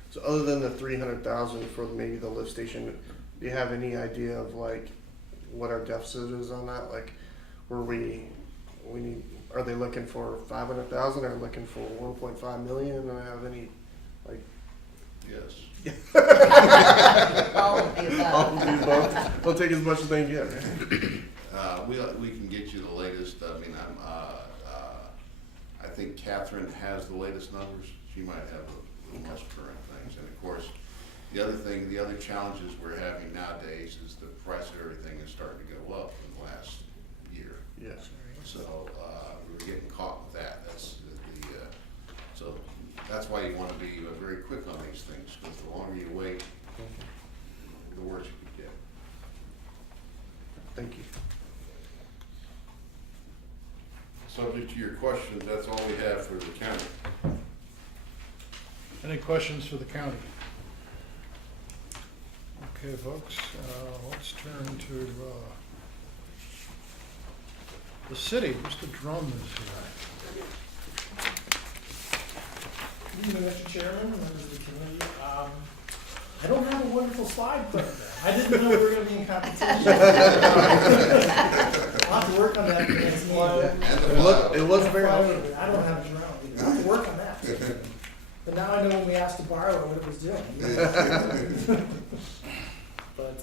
So other than the 300,000 for maybe the lift station, do you have any idea of like what our deficit is on that? Like, are they looking for 500,000 or looking for 1.5 million? Do I have any, like? Yes. All of the above. I'll do both. I'll take as much as they can get. We can get you the latest. I mean, I think Catherine has the latest numbers. She might have the most current things. And of course, the other challenges we're having nowadays is the price of everything is starting to go up in the last year. Yeah. So we were getting caught with that. So that's why you want to be very quick on these things, because the longer you wait, the worse you could get. Thank you. Subject to your questions, that's all we have for the county. Any questions for the county? Okay, folks, let's turn to the city. Mr. Drum is here. Good evening, Mr. Chairman, members of the committee. I don't have a wonderful slide put there. I didn't know we were gonna be in competition. I'll have to work on that for the next meeting. It was very helpful. I don't have a drone either. I'll have to work on that. But now I know when we asked to borrow it, what it was doing. But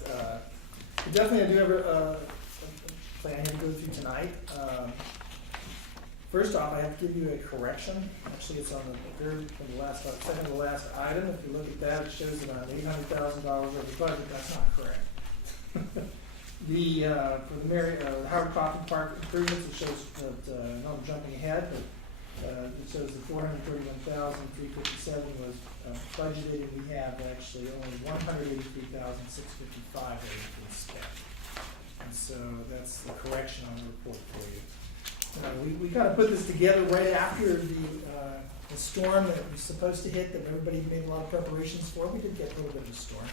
definitely I do have a plan to go through tonight. First off, I have to give you a correction. Actually, it's on the third from the last, second to the last item. If you look at that, it shows about $800,000 over budget. That's not correct. For the Howard Coffin Park improvements, it shows that, no, I'm jumping ahead, but it shows that $431,357 was budgeted, and we have actually only $183,655 that has been spent. And so that's the correction on the report for you. We kind of put this together right after the storm that was supposed to hit, that everybody made a lot of preparations for. We did get a little bit of a storm.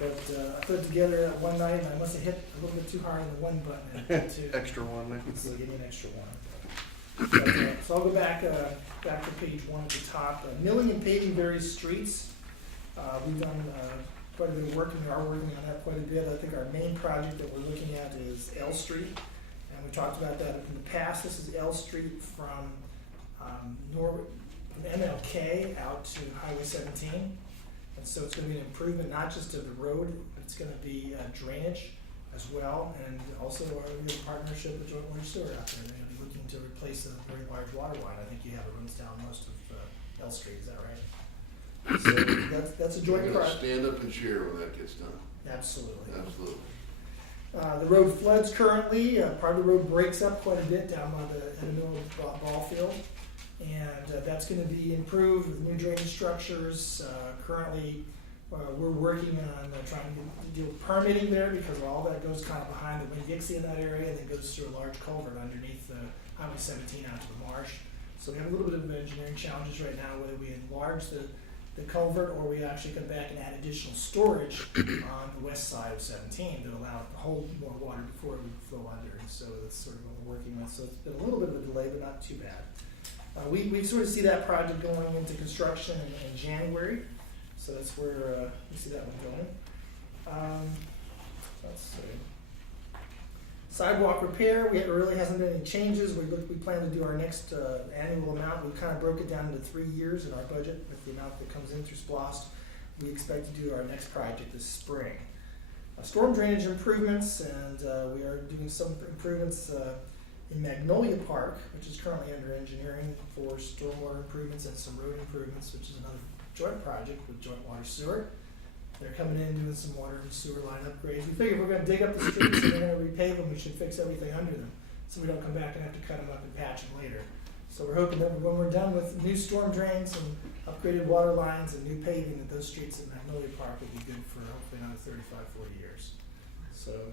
But I put it together one night, and I must have hit a little bit too hard on the one button. And Extra one, maybe. so give me an extra one. But, so I'll go back to page 1 at the top. Milling and paving various streets. We've done quite a bit of work, and we are working on that quite a bit. I think our main project that we're looking at is L Street. And we talked about that in the past. This is L Street from MLK out to Highway 17. And so it's going to be an improvement not just of the road, but it's going to be drainage as well. And also we have a partnership with Joint Water Sewer out there. They're going to be looking to replace a very large water line. I think you have it runs down most of L Street. Is that right? So that's a joint project. Stand up and cheer when that gets done. Absolutely. Absolutely. The road floods currently. Part of the road breaks up quite a bit down by the middle of the ball field. And that's going to be improved with new drainage structures. Currently, we're working on trying to do permitting there because all that goes kind of behind the Winn-Dixie in that area and then goes through a large culvert underneath Highway 17 out to the marsh. So we have a little bit of engineering challenges right now, whether we enlarge the culvert or we actually come back and add additional storage on the west side of 17 to allow it to hold more water before it would flow under. And so that's sort of what we're working with. So it's been a little bit of a delay, but not too bad. We sort of see that project going into construction in January. So that's where we see that one going. Let's see. Sidewalk repair, we really hasn't been any changes. We plan to do our next annual amount. We kind of broke it down into 3 years in our budget with the amount that comes in through SPLOST. We expect to do our next project this spring. Storm drainage improvements, and we are doing some improvements in Magnolia Park, which is currently under engineering for stormwater improvements and some road improvements, which is another joint project with Joint Water Sewer. They're coming in doing some water and sewer line upgrades. We figure if we're going to dig up the streets and we're going to repave them, we should fix everything under them, so we don't come back and have to cut them up and patch them later. So we're hoping that when we're done with new storm drains and upgraded water lines and new paving, that those streets at Magnolia Park will be good for hopefully another 35, 40 years. So,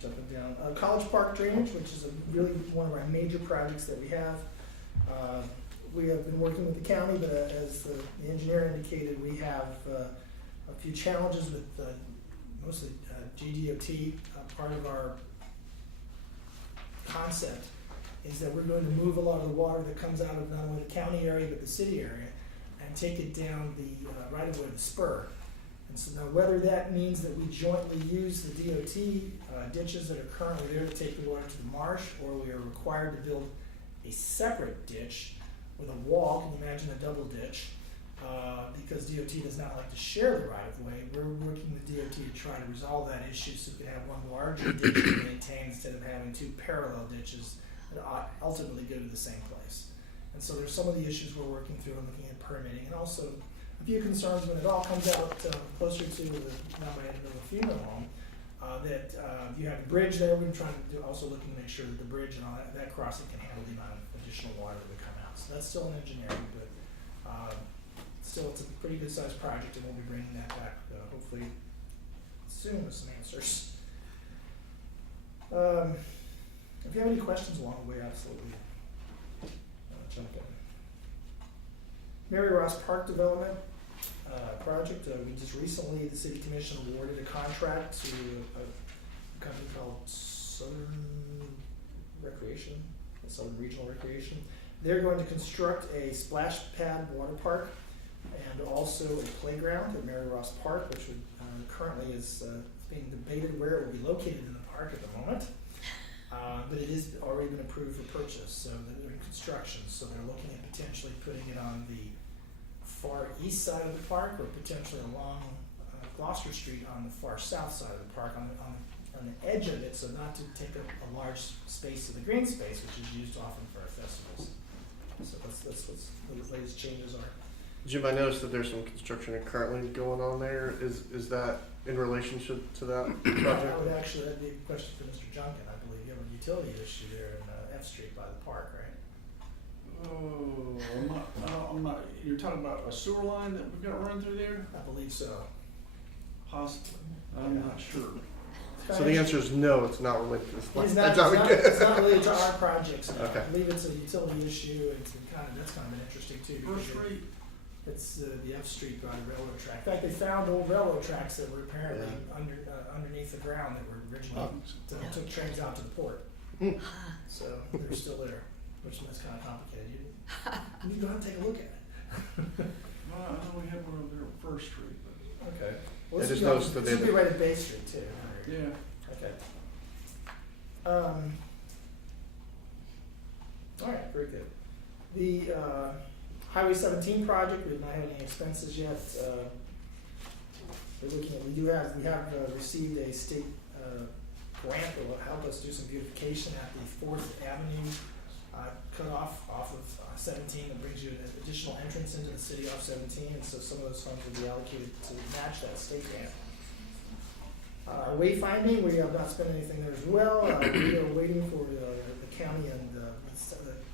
jumping down. College Park drainage, which is really one of our major projects that we have. We have been working with the county, but as the engineer indicated, we have a few challenges with mostly GDOT. Part of our concept is that we're going to move a lot of the water that comes out of not only the county area but the city area and take it down the right of way, the spur. And so now whether that means that we jointly use the DOT ditches that are currently there to take the water to the marsh, or we are required to build a separate ditch with a wall, can you imagine a double ditch, because DOT does not like to share the right of way. We're working with DOT to try to resolve that issue so we can have one larger ditch to maintain instead of having two parallel ditches that ultimately go to the same place. And so there's some of the issues we're working through and looking at permitting, and also a few concerns when it all comes out closer to the funeral home, that you have the bridge there. We're trying to do, also looking to make sure that the bridge and all that crossing can handle the amount of additional water that would come out. So that's still in engineering, but still it's a pretty good sized project, and we'll be bringing that back hopefully soon with some answers. If you have any questions along the way, absolutely jump in. Mary Ross Park development. project. We just recently, the city commission awarded a contract to a company called Southern Regional Recreation. They're going to construct a splash pad water park and also a playground at Mary Ross Park, which would, currently is being debated where it will be located in the park at the moment. But it has already been approved for purchase, so they're in construction. So they're looking at potentially putting it on the far east side of the park, or potentially along Gloucester Street on the far south side of the park, on the edge of it, so not to take up a large space of the green space, which is used often for our festivals. So that's what the latest changes are. Jim, I noticed that there's some construction currently going on there. Is that in relationship to that project? That'd be a question for Mr. Junkin. I believe you have a utility issue there in F Street by the park, right? Oh, I'm not, you're talking about a sewer line that we've got to run through there? I believe so. Possibly, I'm not sure. So the answer is no, it's not related to this. It's That's not not good. it's not related to our projects. No. Okay. I believe it's a utility issue. It's that's kind of been interesting too. First because Street? It's the F Street by the railroad track. In fact, they found old railroad tracks that were apparently underneath the ground that were originally took trains out to the port. So they're still there, which is kind of complicated. You need to go out and take a look at it. Well, I know we had one over there on First Street, but. Okay. Well, I this just should be noticed that this should they- be right at Bay Street too. Yeah. Okay. All right, very good. The Highway 17 project, we've not had any expenses yet. We're looking at, we have received a state grant that will help us do some beautification at the 4th Avenue cutoff off of 17 that brings you an additional entrance into the city off 17, and so some of those funds will be allocated to match that state grant. Wayfinding, we have not spent anything there as well. We are waiting for the county and the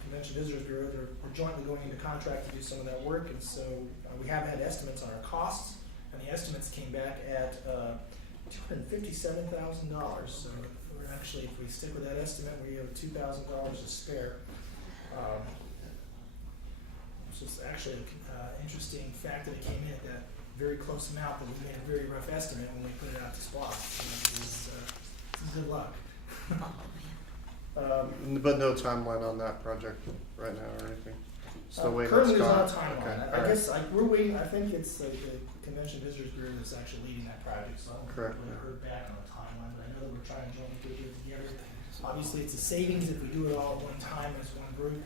Convention Visitors Bureau. We're jointly going into contract to do some of that work, and so we have had estimates on our costs, and the estimates came back at $257,000. So we're actually, if we stick with that estimate, we have $2,000 to spare. Which is actually an interesting fact that it came in at that very close amount, that we made a very rough estimate when we put it out to SPLOST. So good luck. But no timeline on that project right now or anything? Still waiting on Currently, there's not a Scott? timeline. Okay, I all right. guess we're waiting. I think it's the Convention Visitors Bureau that's actually leading that project, so I don't Correct. really heard back on the timeline, but I know that we're trying to jointly do it together. Obviously, it's a savings if we do it all at one time as one group.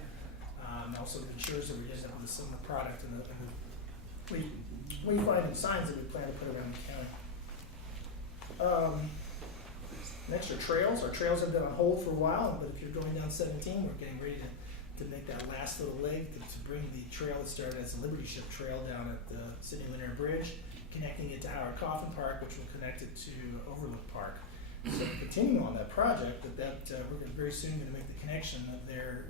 Also, it ensures that we just have a similar product and we find signs that we plan to put around the county. Next are trails. Our trails have been on hold for a while, but if you're going down 17, we're getting ready to make that last little leg to bring the trail that started as a Liberty Ship Trail down at the Sydney Linear Bridge, connecting it to Howard Coffin Park, which will connect it to Overlook Park. So continuing on that project, we're very soon going to make the connection of there.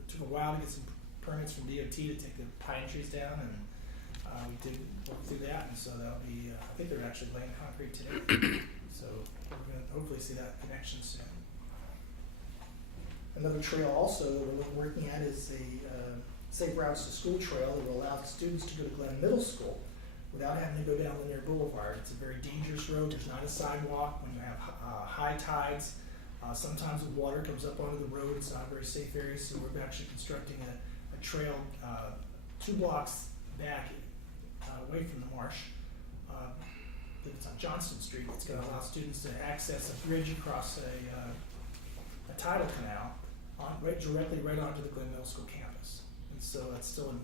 It took a while to get some permits from DOT to take the pine trees down, and we did work through that, and so that'll be, I think they're actually laying concrete today. So we're going to hopefully see that connection soon. Another trail also that we're working at is a Safe Routes to School trail that will allow students to go to Glen Middle School without having to go down Linear Boulevard. It's a very dangerous road. There's not a sidewalk when you have high tides. Sometimes the water comes up onto the road. It's not a very safe area, so we're actually constructing a trail 2 blocks back away from the marsh. It's on Johnston Street. It's going to allow students to access a bridge across a tidal canal directly onto the Glen Middle School campus. And so it's still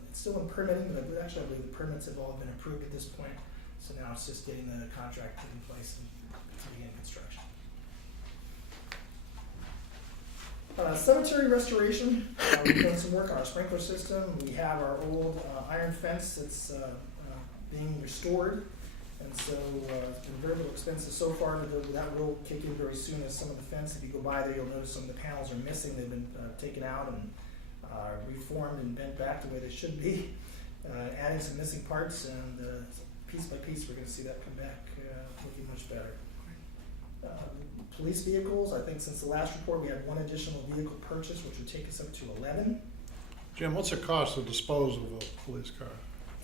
in permitting, but I believe the permits have all been approved at this point. So now it's just getting the contract put in place and begin construction. Cemetery restoration. We've done some work on our sprinkler system. We have our old iron fence that's being restored. And so it's been very little expensive so far. That will kick in very soon as some of the fence, if you go by there, you'll notice some of the panels are missing. They've been taken out and reformed and bent back the way they should be. Adding some missing parts, and piece by piece we're going to see that come back looking much better. Police vehicles, I think since the last report we had 1 additional vehicle purchase, which would take us up to 11. Jim, what's the cost to dispose of a police car?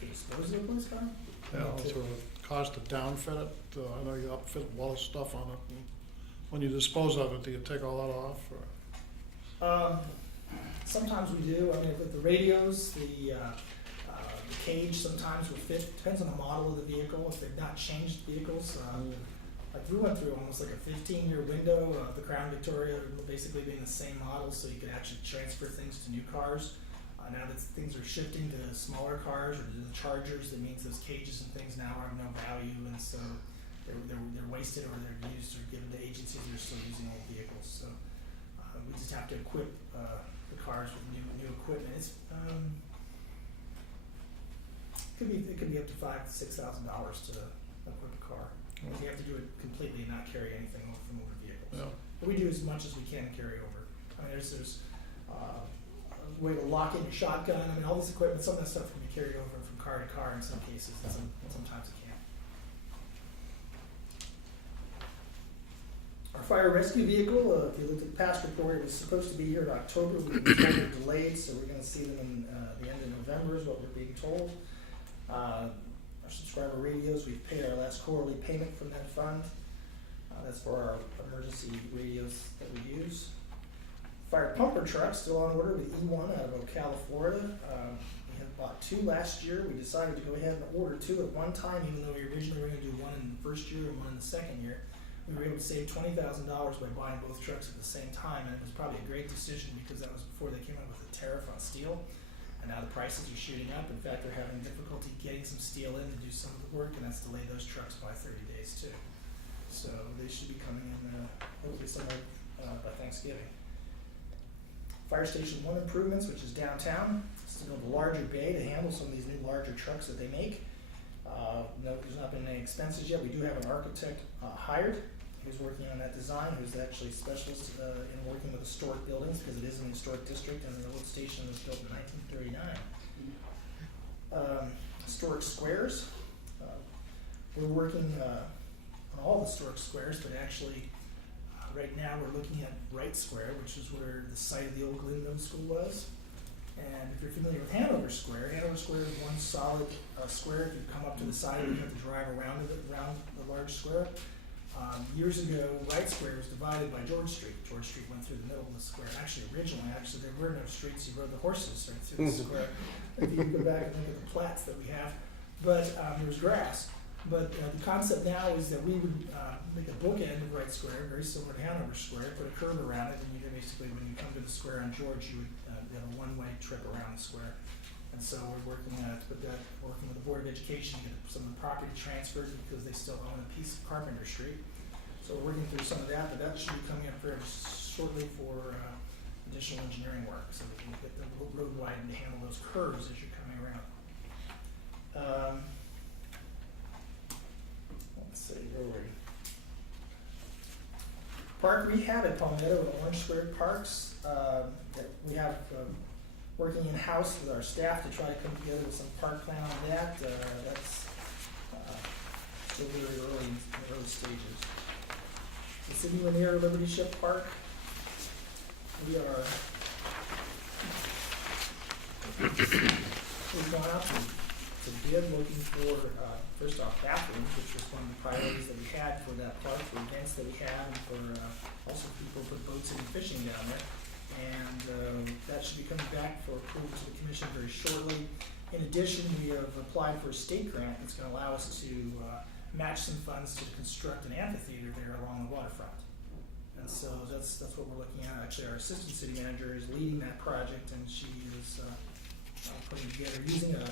To dispose of a police car? Yeah, so it cost to downfit it, I know you upfit a lot of stuff on it, and when you dispose of it, do you take all that off, or? Sometimes we do. I mean, with the radios, the cage sometimes will fit. Depends on the model of the vehicle. If they've not changed vehicles, like we went through almost like a 15-year window of the Crown Victoria basically being the same model, so you could actually transfer things to new cars. Now that things are shifting to smaller cars or to the Chargers, that means those cages and things now have no value, and so they're wasted or they're used or given to agencies that are still using old vehicles. So we just have to equip the cars with new equipment. It's it could be up to $5,000 to $6,000 to equip a car. You have to do it completely and not carry anything over from older vehicles. Yeah. But we do as much as we can carry over. I mean, there's a way to lock in your shotgun. I mean, all this equipment, some of that stuff can be carried over from car to car in some cases, and sometimes it can't. Our fire rescue vehicle, if you look at the past report, it was supposed to be here in October. We've been told they're delayed, so we're going to see them in the end of November is what we're being told. Our subscriber radios, we've paid our last quarterly payment from that fund. That's for our emergency radios that we use. Fire pumper truck still on order with E1 out of Ocala, Florida. We had bought 2 last year. We decided to go ahead and order 2 at one time, even though we originally were going to do 1 in the first year and 1 in the second year. We were able to save $20,000 by buying both trucks at the same time, and it was probably a great decision because that was before they came up with a tariff on steel. And now the prices are shooting up. In fact, they're having difficulty getting some steel in to do some of the work, and that's delayed those trucks by 30 days too. So they should be coming in hopefully somewhere by Thanksgiving. Fire Station 1 improvements, which is downtown. Still have a larger bay to handle some of these new larger trucks that they make. No, there's not been any expenses yet. We do have an architect hired who's working on that design, who's actually a specialist in working with historic buildings because it is an historic district and the old station was built in 1939. Historic squares. We're working on all the historic squares, but actually right now we're looking at Wright Square, which is where the site of the old Glen Middle School was. And if you're familiar with Hanover Square is one solid square. If you come up to the side, you have to drive around the large square. Years ago, Wright Square was divided by George Street. George Street went through the middle of the square. Originally, there were no streets. You rode the horses right through the square. If you go back and look at the plats that we have, but there was grass. But the concept now is that we would make a bookend of Wright Square, very similar to Hanover Square, put a curve around it, and you basically, when you come to the square on George, you would have a one-way trip around the square. And so we're working with the Board of Education to get some of the property transferred because they still own a piece of Carpenter Street. So we're working through some of that, but that should be coming up very shortly for additional engineering work, so we can get the road widened to handle those curves as you're coming around. Let's see, where were we? Park rehab at Palmetto and Orange Square Parks. That we have working in-house with our staff to try to come together with some park plan on that. That's still very early in the early stages. The City Lanier Liberty Ship Park. We've gone out to bid looking for first off bathrooms, which was one of the priorities that we had for that park, for events that we had, and for also people put boats and fishing down there. And that should be coming back for approval to the commission very shortly. In addition, we have applied for a state grant that's going to allow us to match some funds to construct an amphitheater there along the waterfront. And so that's what we're looking at. Actually, our assistant city manager is leading that project, and she is putting together using a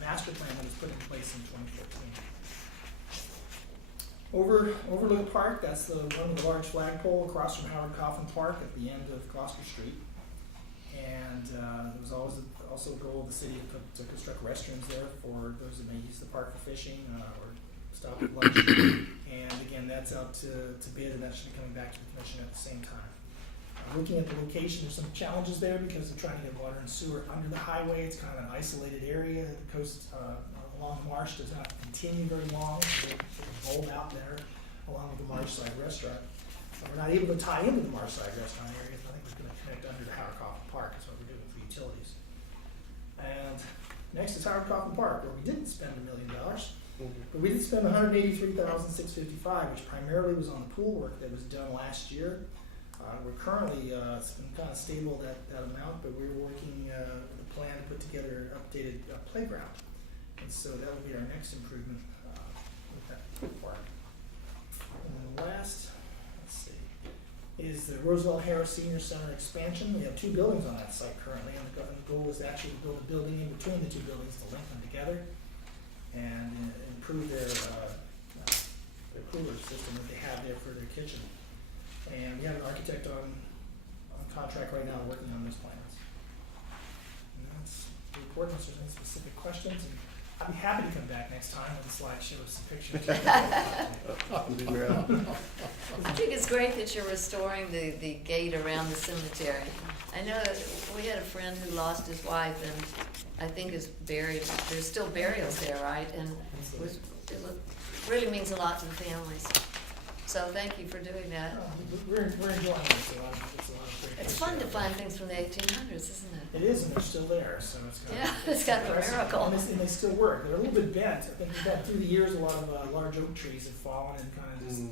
master plan that was put in place in 2014. Overlook Park, that's the one with the large flagpole across from Howard Coffin Park at the end of Gloucester Street. And it was always also a goal of the city to construct restrooms there for those that may use the park for fishing or stop at lunch. And again, that's out to bid, and that should be coming back to the commission at the same time. Looking at the location, there's some challenges there because they're trying to get water and sewer under the highway. It's kind of an isolated area. The coast along the marsh does not continue very long. So it's bowled out there along with the Marshside restaurant. We're not able to tie into the Marshside restaurant area, so I think we're going to connect under to Howard Coffin Park. That's what we're doing for utilities. And next is Howard Coffin Park, where we didn't spend $1 million. But we did spend $183,655, which primarily was on the pool work that was done last year. We're currently, it's been kind of stable that amount, but we're working with a plan to put together an updated playground. And so that will be our next improvement with that park. And then last, let's see, is the Roosevelt Harris Senior Center expansion. We have 2 buildings on that site currently, and the goal is to actually build a building in between the 2 buildings to link them together and improve their cooler system that they have there for their kitchen. And we have an architect on contract right now working on those plans. And that's the report, unless there's any specific questions. And I'd be happy to come back next time with a slideshow with some pictures. I think it's great that you're restoring the gate around the cemetery. I know that we had a friend who lost his wife and I think is buried, there's still burials there, right? And really means a lot to the families. So thank you for doing that. We're enjoying it. It's a lot of great. It's fun to find things from the 1800s, isn't it? It is, and they're still there, so it's kind Yeah, of. it's kind of a miracle. And they still work. They're a little bit bent. I think we've had through the years, a lot of large oak trees have fallen and kind of just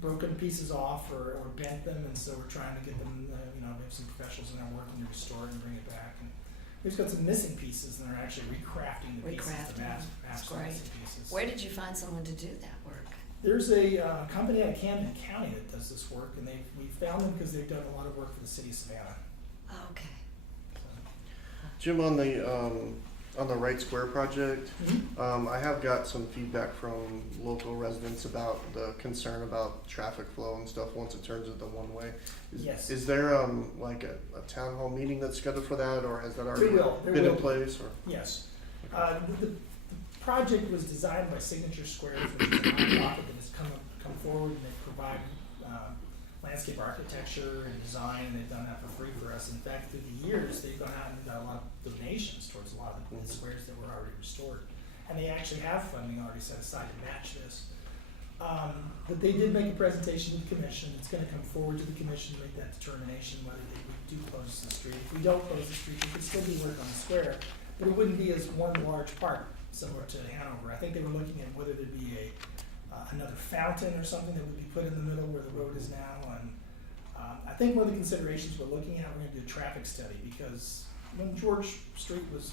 broken pieces off or bent them, and so we're trying to get them, we have some professionals in there working to restore it and bring it back. And we've got some missing pieces, and they're actually recrafting the pieces to match some missing pieces. Where did you find someone to do that work? There's a company out of Camden County that does this work, and we found them because they've done a lot of work for the city of Savannah. Oh, okay. Jim, on the Wright Square project, I have got some feedback from local residents about the concern about traffic flow and stuff once it turns into one-way. Yes. Is there like a town hall meeting that's scheduled for that, or has that already There been will in be. place? Or? Yes. The project was designed by Signature Squares, which is a nonprofit that has come forward and they provide landscape architecture and design, and they've done that for free for us. In fact, through the years, they've gone out and got a lot of donations towards a lot of the squares that were already restored. And they actually have funding already set aside to match this. But they did make a presentation to the commission. It's gonna come forward to the commission to make that determination whether we do close the street. If we don't close the street, we could still do work on the square, but it wouldn't be as one large park similar to Hanover. I think they were looking at whether there'd be another fountain or something that would be put in the middle where the road is now. And I think one of the considerations we're looking at, we're gonna do a traffic study, because when George Street was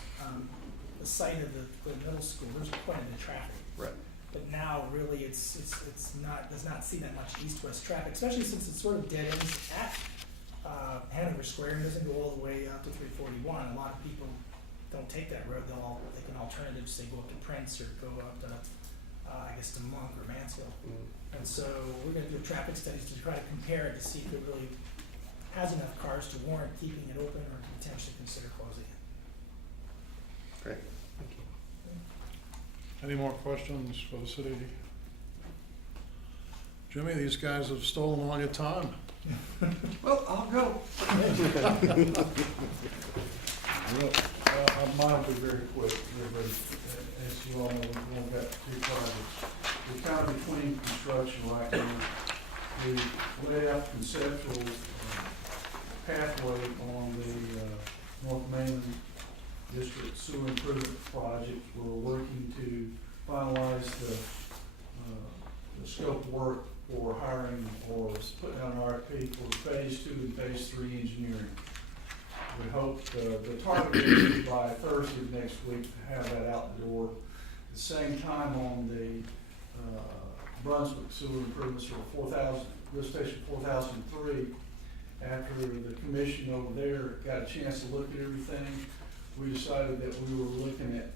the site of the middle school, there's quite a bit of traffic. Right. But now really it's not, does not see that much east-west traffic, especially since it's sort of dead ends at Hanover Square and doesn't go all the way out to 341. A lot of people don't take that road. They can alternative, say go up to Prince or go up to I guess to Monk or Mansfield. And so we're gonna do traffic studies to try to compare it to see if it really has enough cars to warrant keeping it open or to potentially consider closing it. Great. Any more questions for the city? Jimmy, these guys have stolen all your time. Well, I'll go. Mine will be very quick, as you all know, we've only got 2 projects. We're kind of between construction right now. We laid out conceptual pathway on the North Mainland District Sewer Improvement Project. We're working to finalize the scope of work for hiring or putting out an RFP for phase 2 and phase 3 engineering. We hope the target is by Thursday of next week to have that out the door. At the same time, on the Brunswick sewer improvements for lift station 4003, after the commission over there got a chance to look at everything, we decided that we were looking at,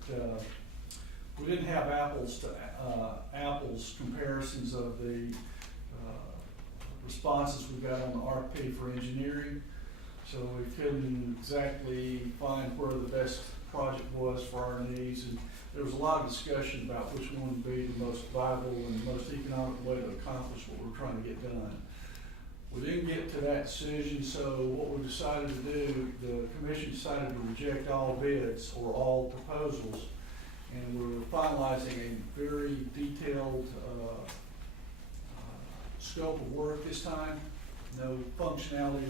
we didn't have apples to apples comparisons of the responses we got on the RFP for engineering. So we couldn't exactly find where the best project was for our needs, and there was a lot of discussion about which one would be the most viable and the most economic way to accomplish what we're trying to get done. We didn't get to that decision, so what we decided to do, the commission decided to reject all bids or all proposals, and we're finalizing a very detailed scope of work this time. No functionality.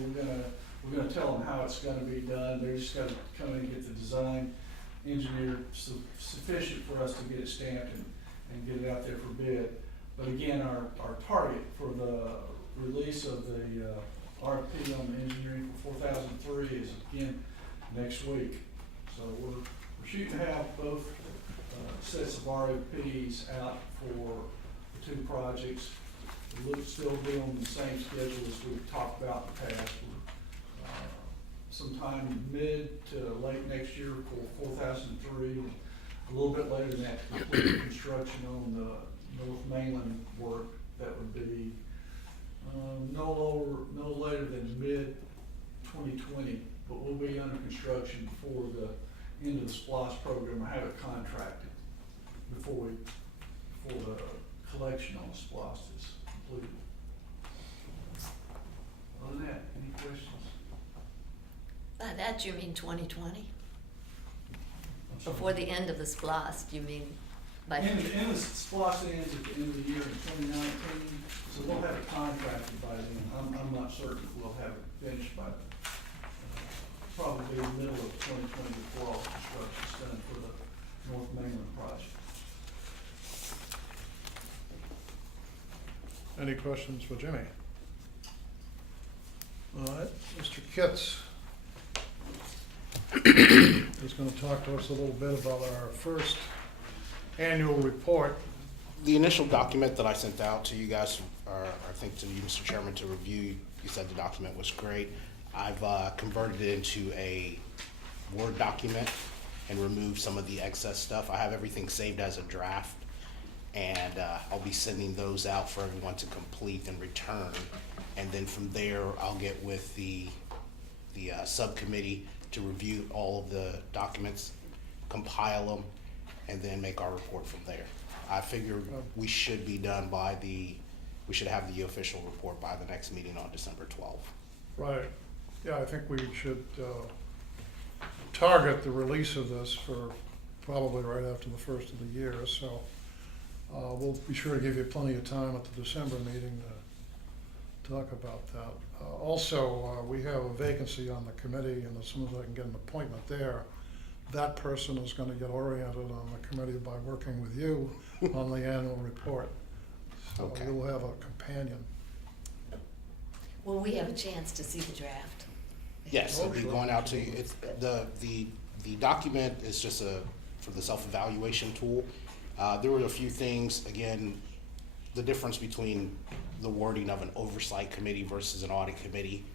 We're gonna tell them how it's gonna be done. They're just gonna come in and get the design engineered sufficient for us to get it stamped and get it out there for bid. But again, our target for the release of the RFP on the engineering for 4003 is again next week. So we're shooting to have both sets of RFPs out for the two projects. We'll still be on the same schedule as we've talked about in the past. We're, sometime mid to late next year for 4003, a little bit later than that to complete construction on the North Mainland work. That would be no later than mid 2020, but we'll be under construction before the end of the SPLOST program. I have it contracted before the collection on the SPLOST is completed. Other than that, any questions? By that you mean 2020? I'm sorry. Before the end of the SPLOST, you mean by? And the SPLOST ends at the end of the year in 2019, so we'll have it contracted by then. I'm not certain if we'll have it finished by probably the middle of 2020 before all the construction's done for the North Mainland project. Any questions for Jimmy? All right, Mr. Kitts is going to talk to us a little bit about our first annual report. The initial document that I sent out to you guys, or I think to you, Mr. Chairman, to review, you said the document was great. I've converted it into a Word document and removed some of the excess stuff. I have everything saved as a draft, and I'll be sending those out for everyone to complete and return. And then from there, I'll get with the subcommittee to review all of the documents, compile them, and then make our report from there. I figure we should be done we should have the official report by the next meeting on December 12th. Right, yeah, I think we should target the release of this for probably right after the first of the year, so we'll be sure to give you plenty of time at the December meeting to talk about that. Also, we have a vacancy on the committee, and as soon as I can get an appointment there, that person is going to get oriented on the committee by working with you on the annual report. So Okay. you'll have a companion. Will we have a chance to see the draft? Yes, it'll be sure. going out to you. It's, the document is just for the self-evaluation tool. There were a few things, again, the difference between the wording of an oversight committee versus an audit committee.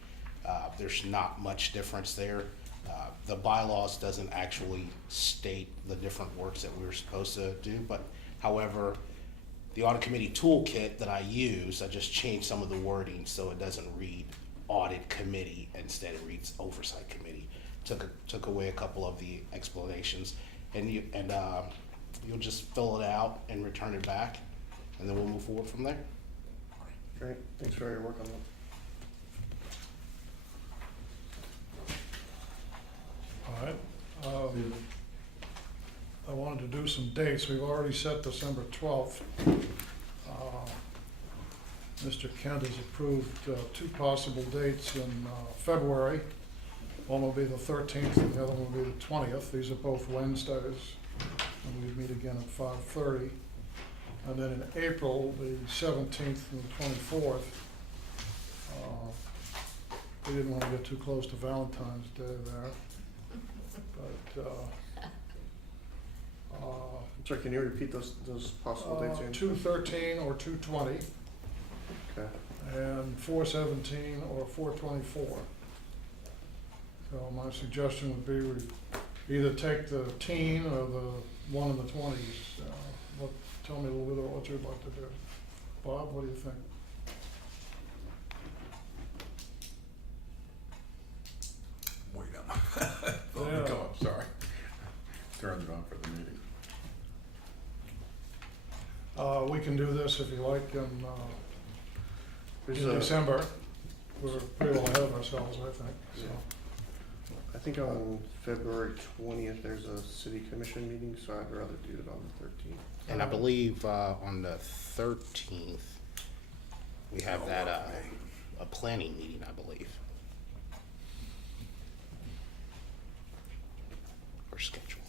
There's not much difference there. The bylaws doesn't actually state the different works that we were supposed to do, but however, the audit committee toolkit that I use, I just changed some of the wording so it doesn't read audit committee, instead it reads oversight committee. Took away a couple of the explanations, and you'll just fill it out and return it back, and then we'll move forward from there. Great, thanks for your work on that. All right. I wanted to do some dates. We've already set December 12th. Mr. Kent has approved two possible dates in February. One will be the 13th and the other one will be the 20th. These are both Wednesdays, and we meet again at 5:30. And then in April, the 17th and the 24th. We didn't want to get too close to Valentine's Day there. But I'm sorry, can you repeat those possible dates, James? 2/13 or 2/20, Okay. and 4/17 or 4/24. So my suggestion would be we either take the teen or the one in the 20s. Tell me a little bit about what you'd like to do. Bob, what do you think? Wait up. Let me come up, sorry. Turned it on for the meeting. We can do this if you like in There's a- December. We're pretty well ahead of ourselves, I think. So. I think on February 20th, there's a city commission meeting, so I'd rather do it on the 13th. And I believe on the 13th, we have that a planning meeting, I believe. Or schedule.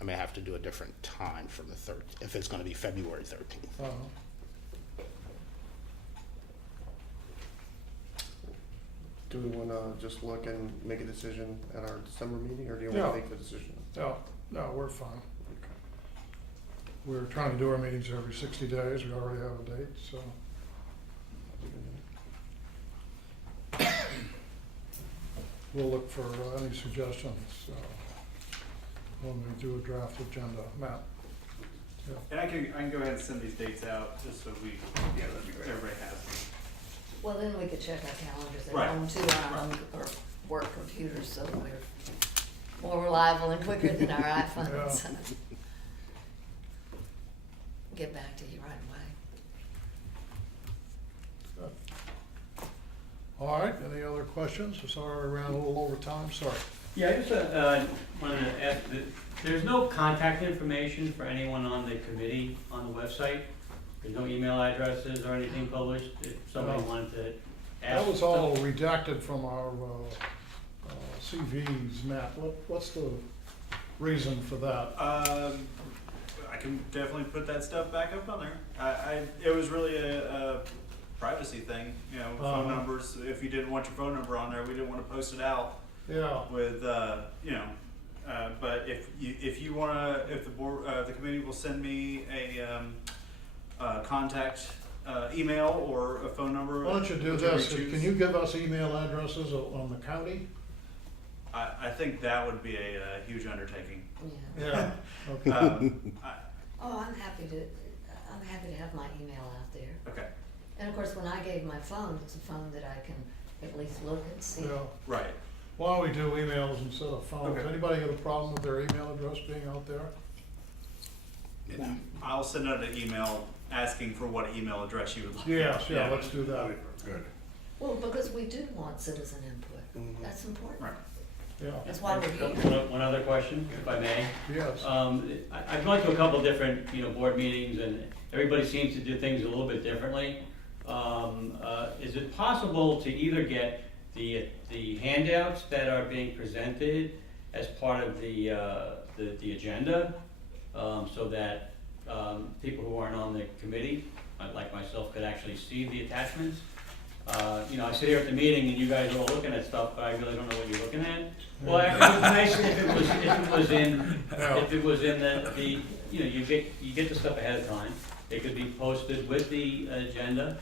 I may have to different time for the if it's gonna be February 13th. Do we wanna just look and make a decision at our December meeting, or do you Yeah. wanna make the decision? No, we're fine. We're trying to do our meetings every 60 days. We already have a date, so. We'll look for any suggestions when we do a draft agenda. Matt? Yeah. And I can go ahead and send these dates out, just so everybody has them. Well, then we could check our calendars at Right. home too on our own, or work computers, so we're more reliable and quicker than our iPhones. Get back to you right away. Good. All right, any other questions? Sorry, we ran a little over time, sorry. Yeah, I just wanted to ask, there's no contact information for anyone on the committee on the website? There's no email addresses or anything published, if somebody No. wanted to ask? That was all redacted from our CVs, Matt. What's the reason for that? I can definitely put that stuff back up on there. It was really a privacy thing, you know, phone numbers. If you didn't want your phone number on there, we didn't want to post it out Yeah, with, you know. But if you wanna, if the board, the committee will send me a contact email or a phone number. why don't you do whichever this? choose. Can you give us email addresses on the county? I think that would be a huge undertaking. Yeah. Yeah. Okay. Oh, I'm happy to have my email out there. Okay, And of course, when I gave my phone, it's a phone that I can at least look and see. Yeah. right. Why don't we do emails instead of phones? Okay. Anybody have a problem with their email address being out there? I'll send out an email asking for what email address you would like. Yes, yeah, let's do that. Good. Well, because we do want citizen input. Mhm. That's important. Right. Yeah, That's why we're here. One other question, if I may. yes. I've gone to a couple different, board meetings, and everybody seems to do things a little bit differently. Is it possible to either get the handouts that are being presented as part of the agenda, so that people who aren't on the committee, like myself, could actually see the attachments? I sit here at the meeting and you guys are all looking at stuff, but I really don't know what you're looking at. Well, it would be nice if it was in the, you get the stuff ahead of time. It could be posted with the agenda,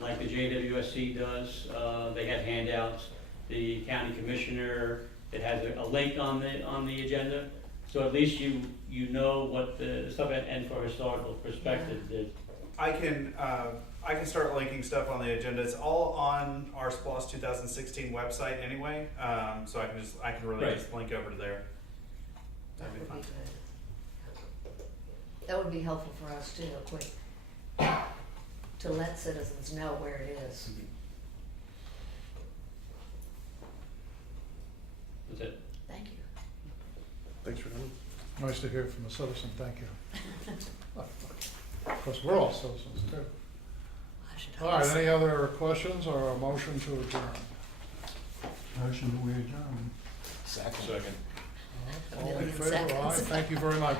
like the JWSC does. They have handouts. The county commissioner, it has a link on the agenda. So at least you know what the stuff, and for historical perspective, I can start linking stuff on the agenda. It's all on our SPLOST 2016 website anyway, so I can really Right. just link over to there. That That'd be would fine. be good. That would be helpful for us too, quick, to let citizens know where it is. that's it. Thank you. Thanks for coming. Nice to hear from a citizen, thank you. Of course, we're all citizens too. I should All hope right, so. any other questions or a motion to adjourn? Motion to adjourn. Second. Second. A All in million favor? Aye, seconds. thank you very much.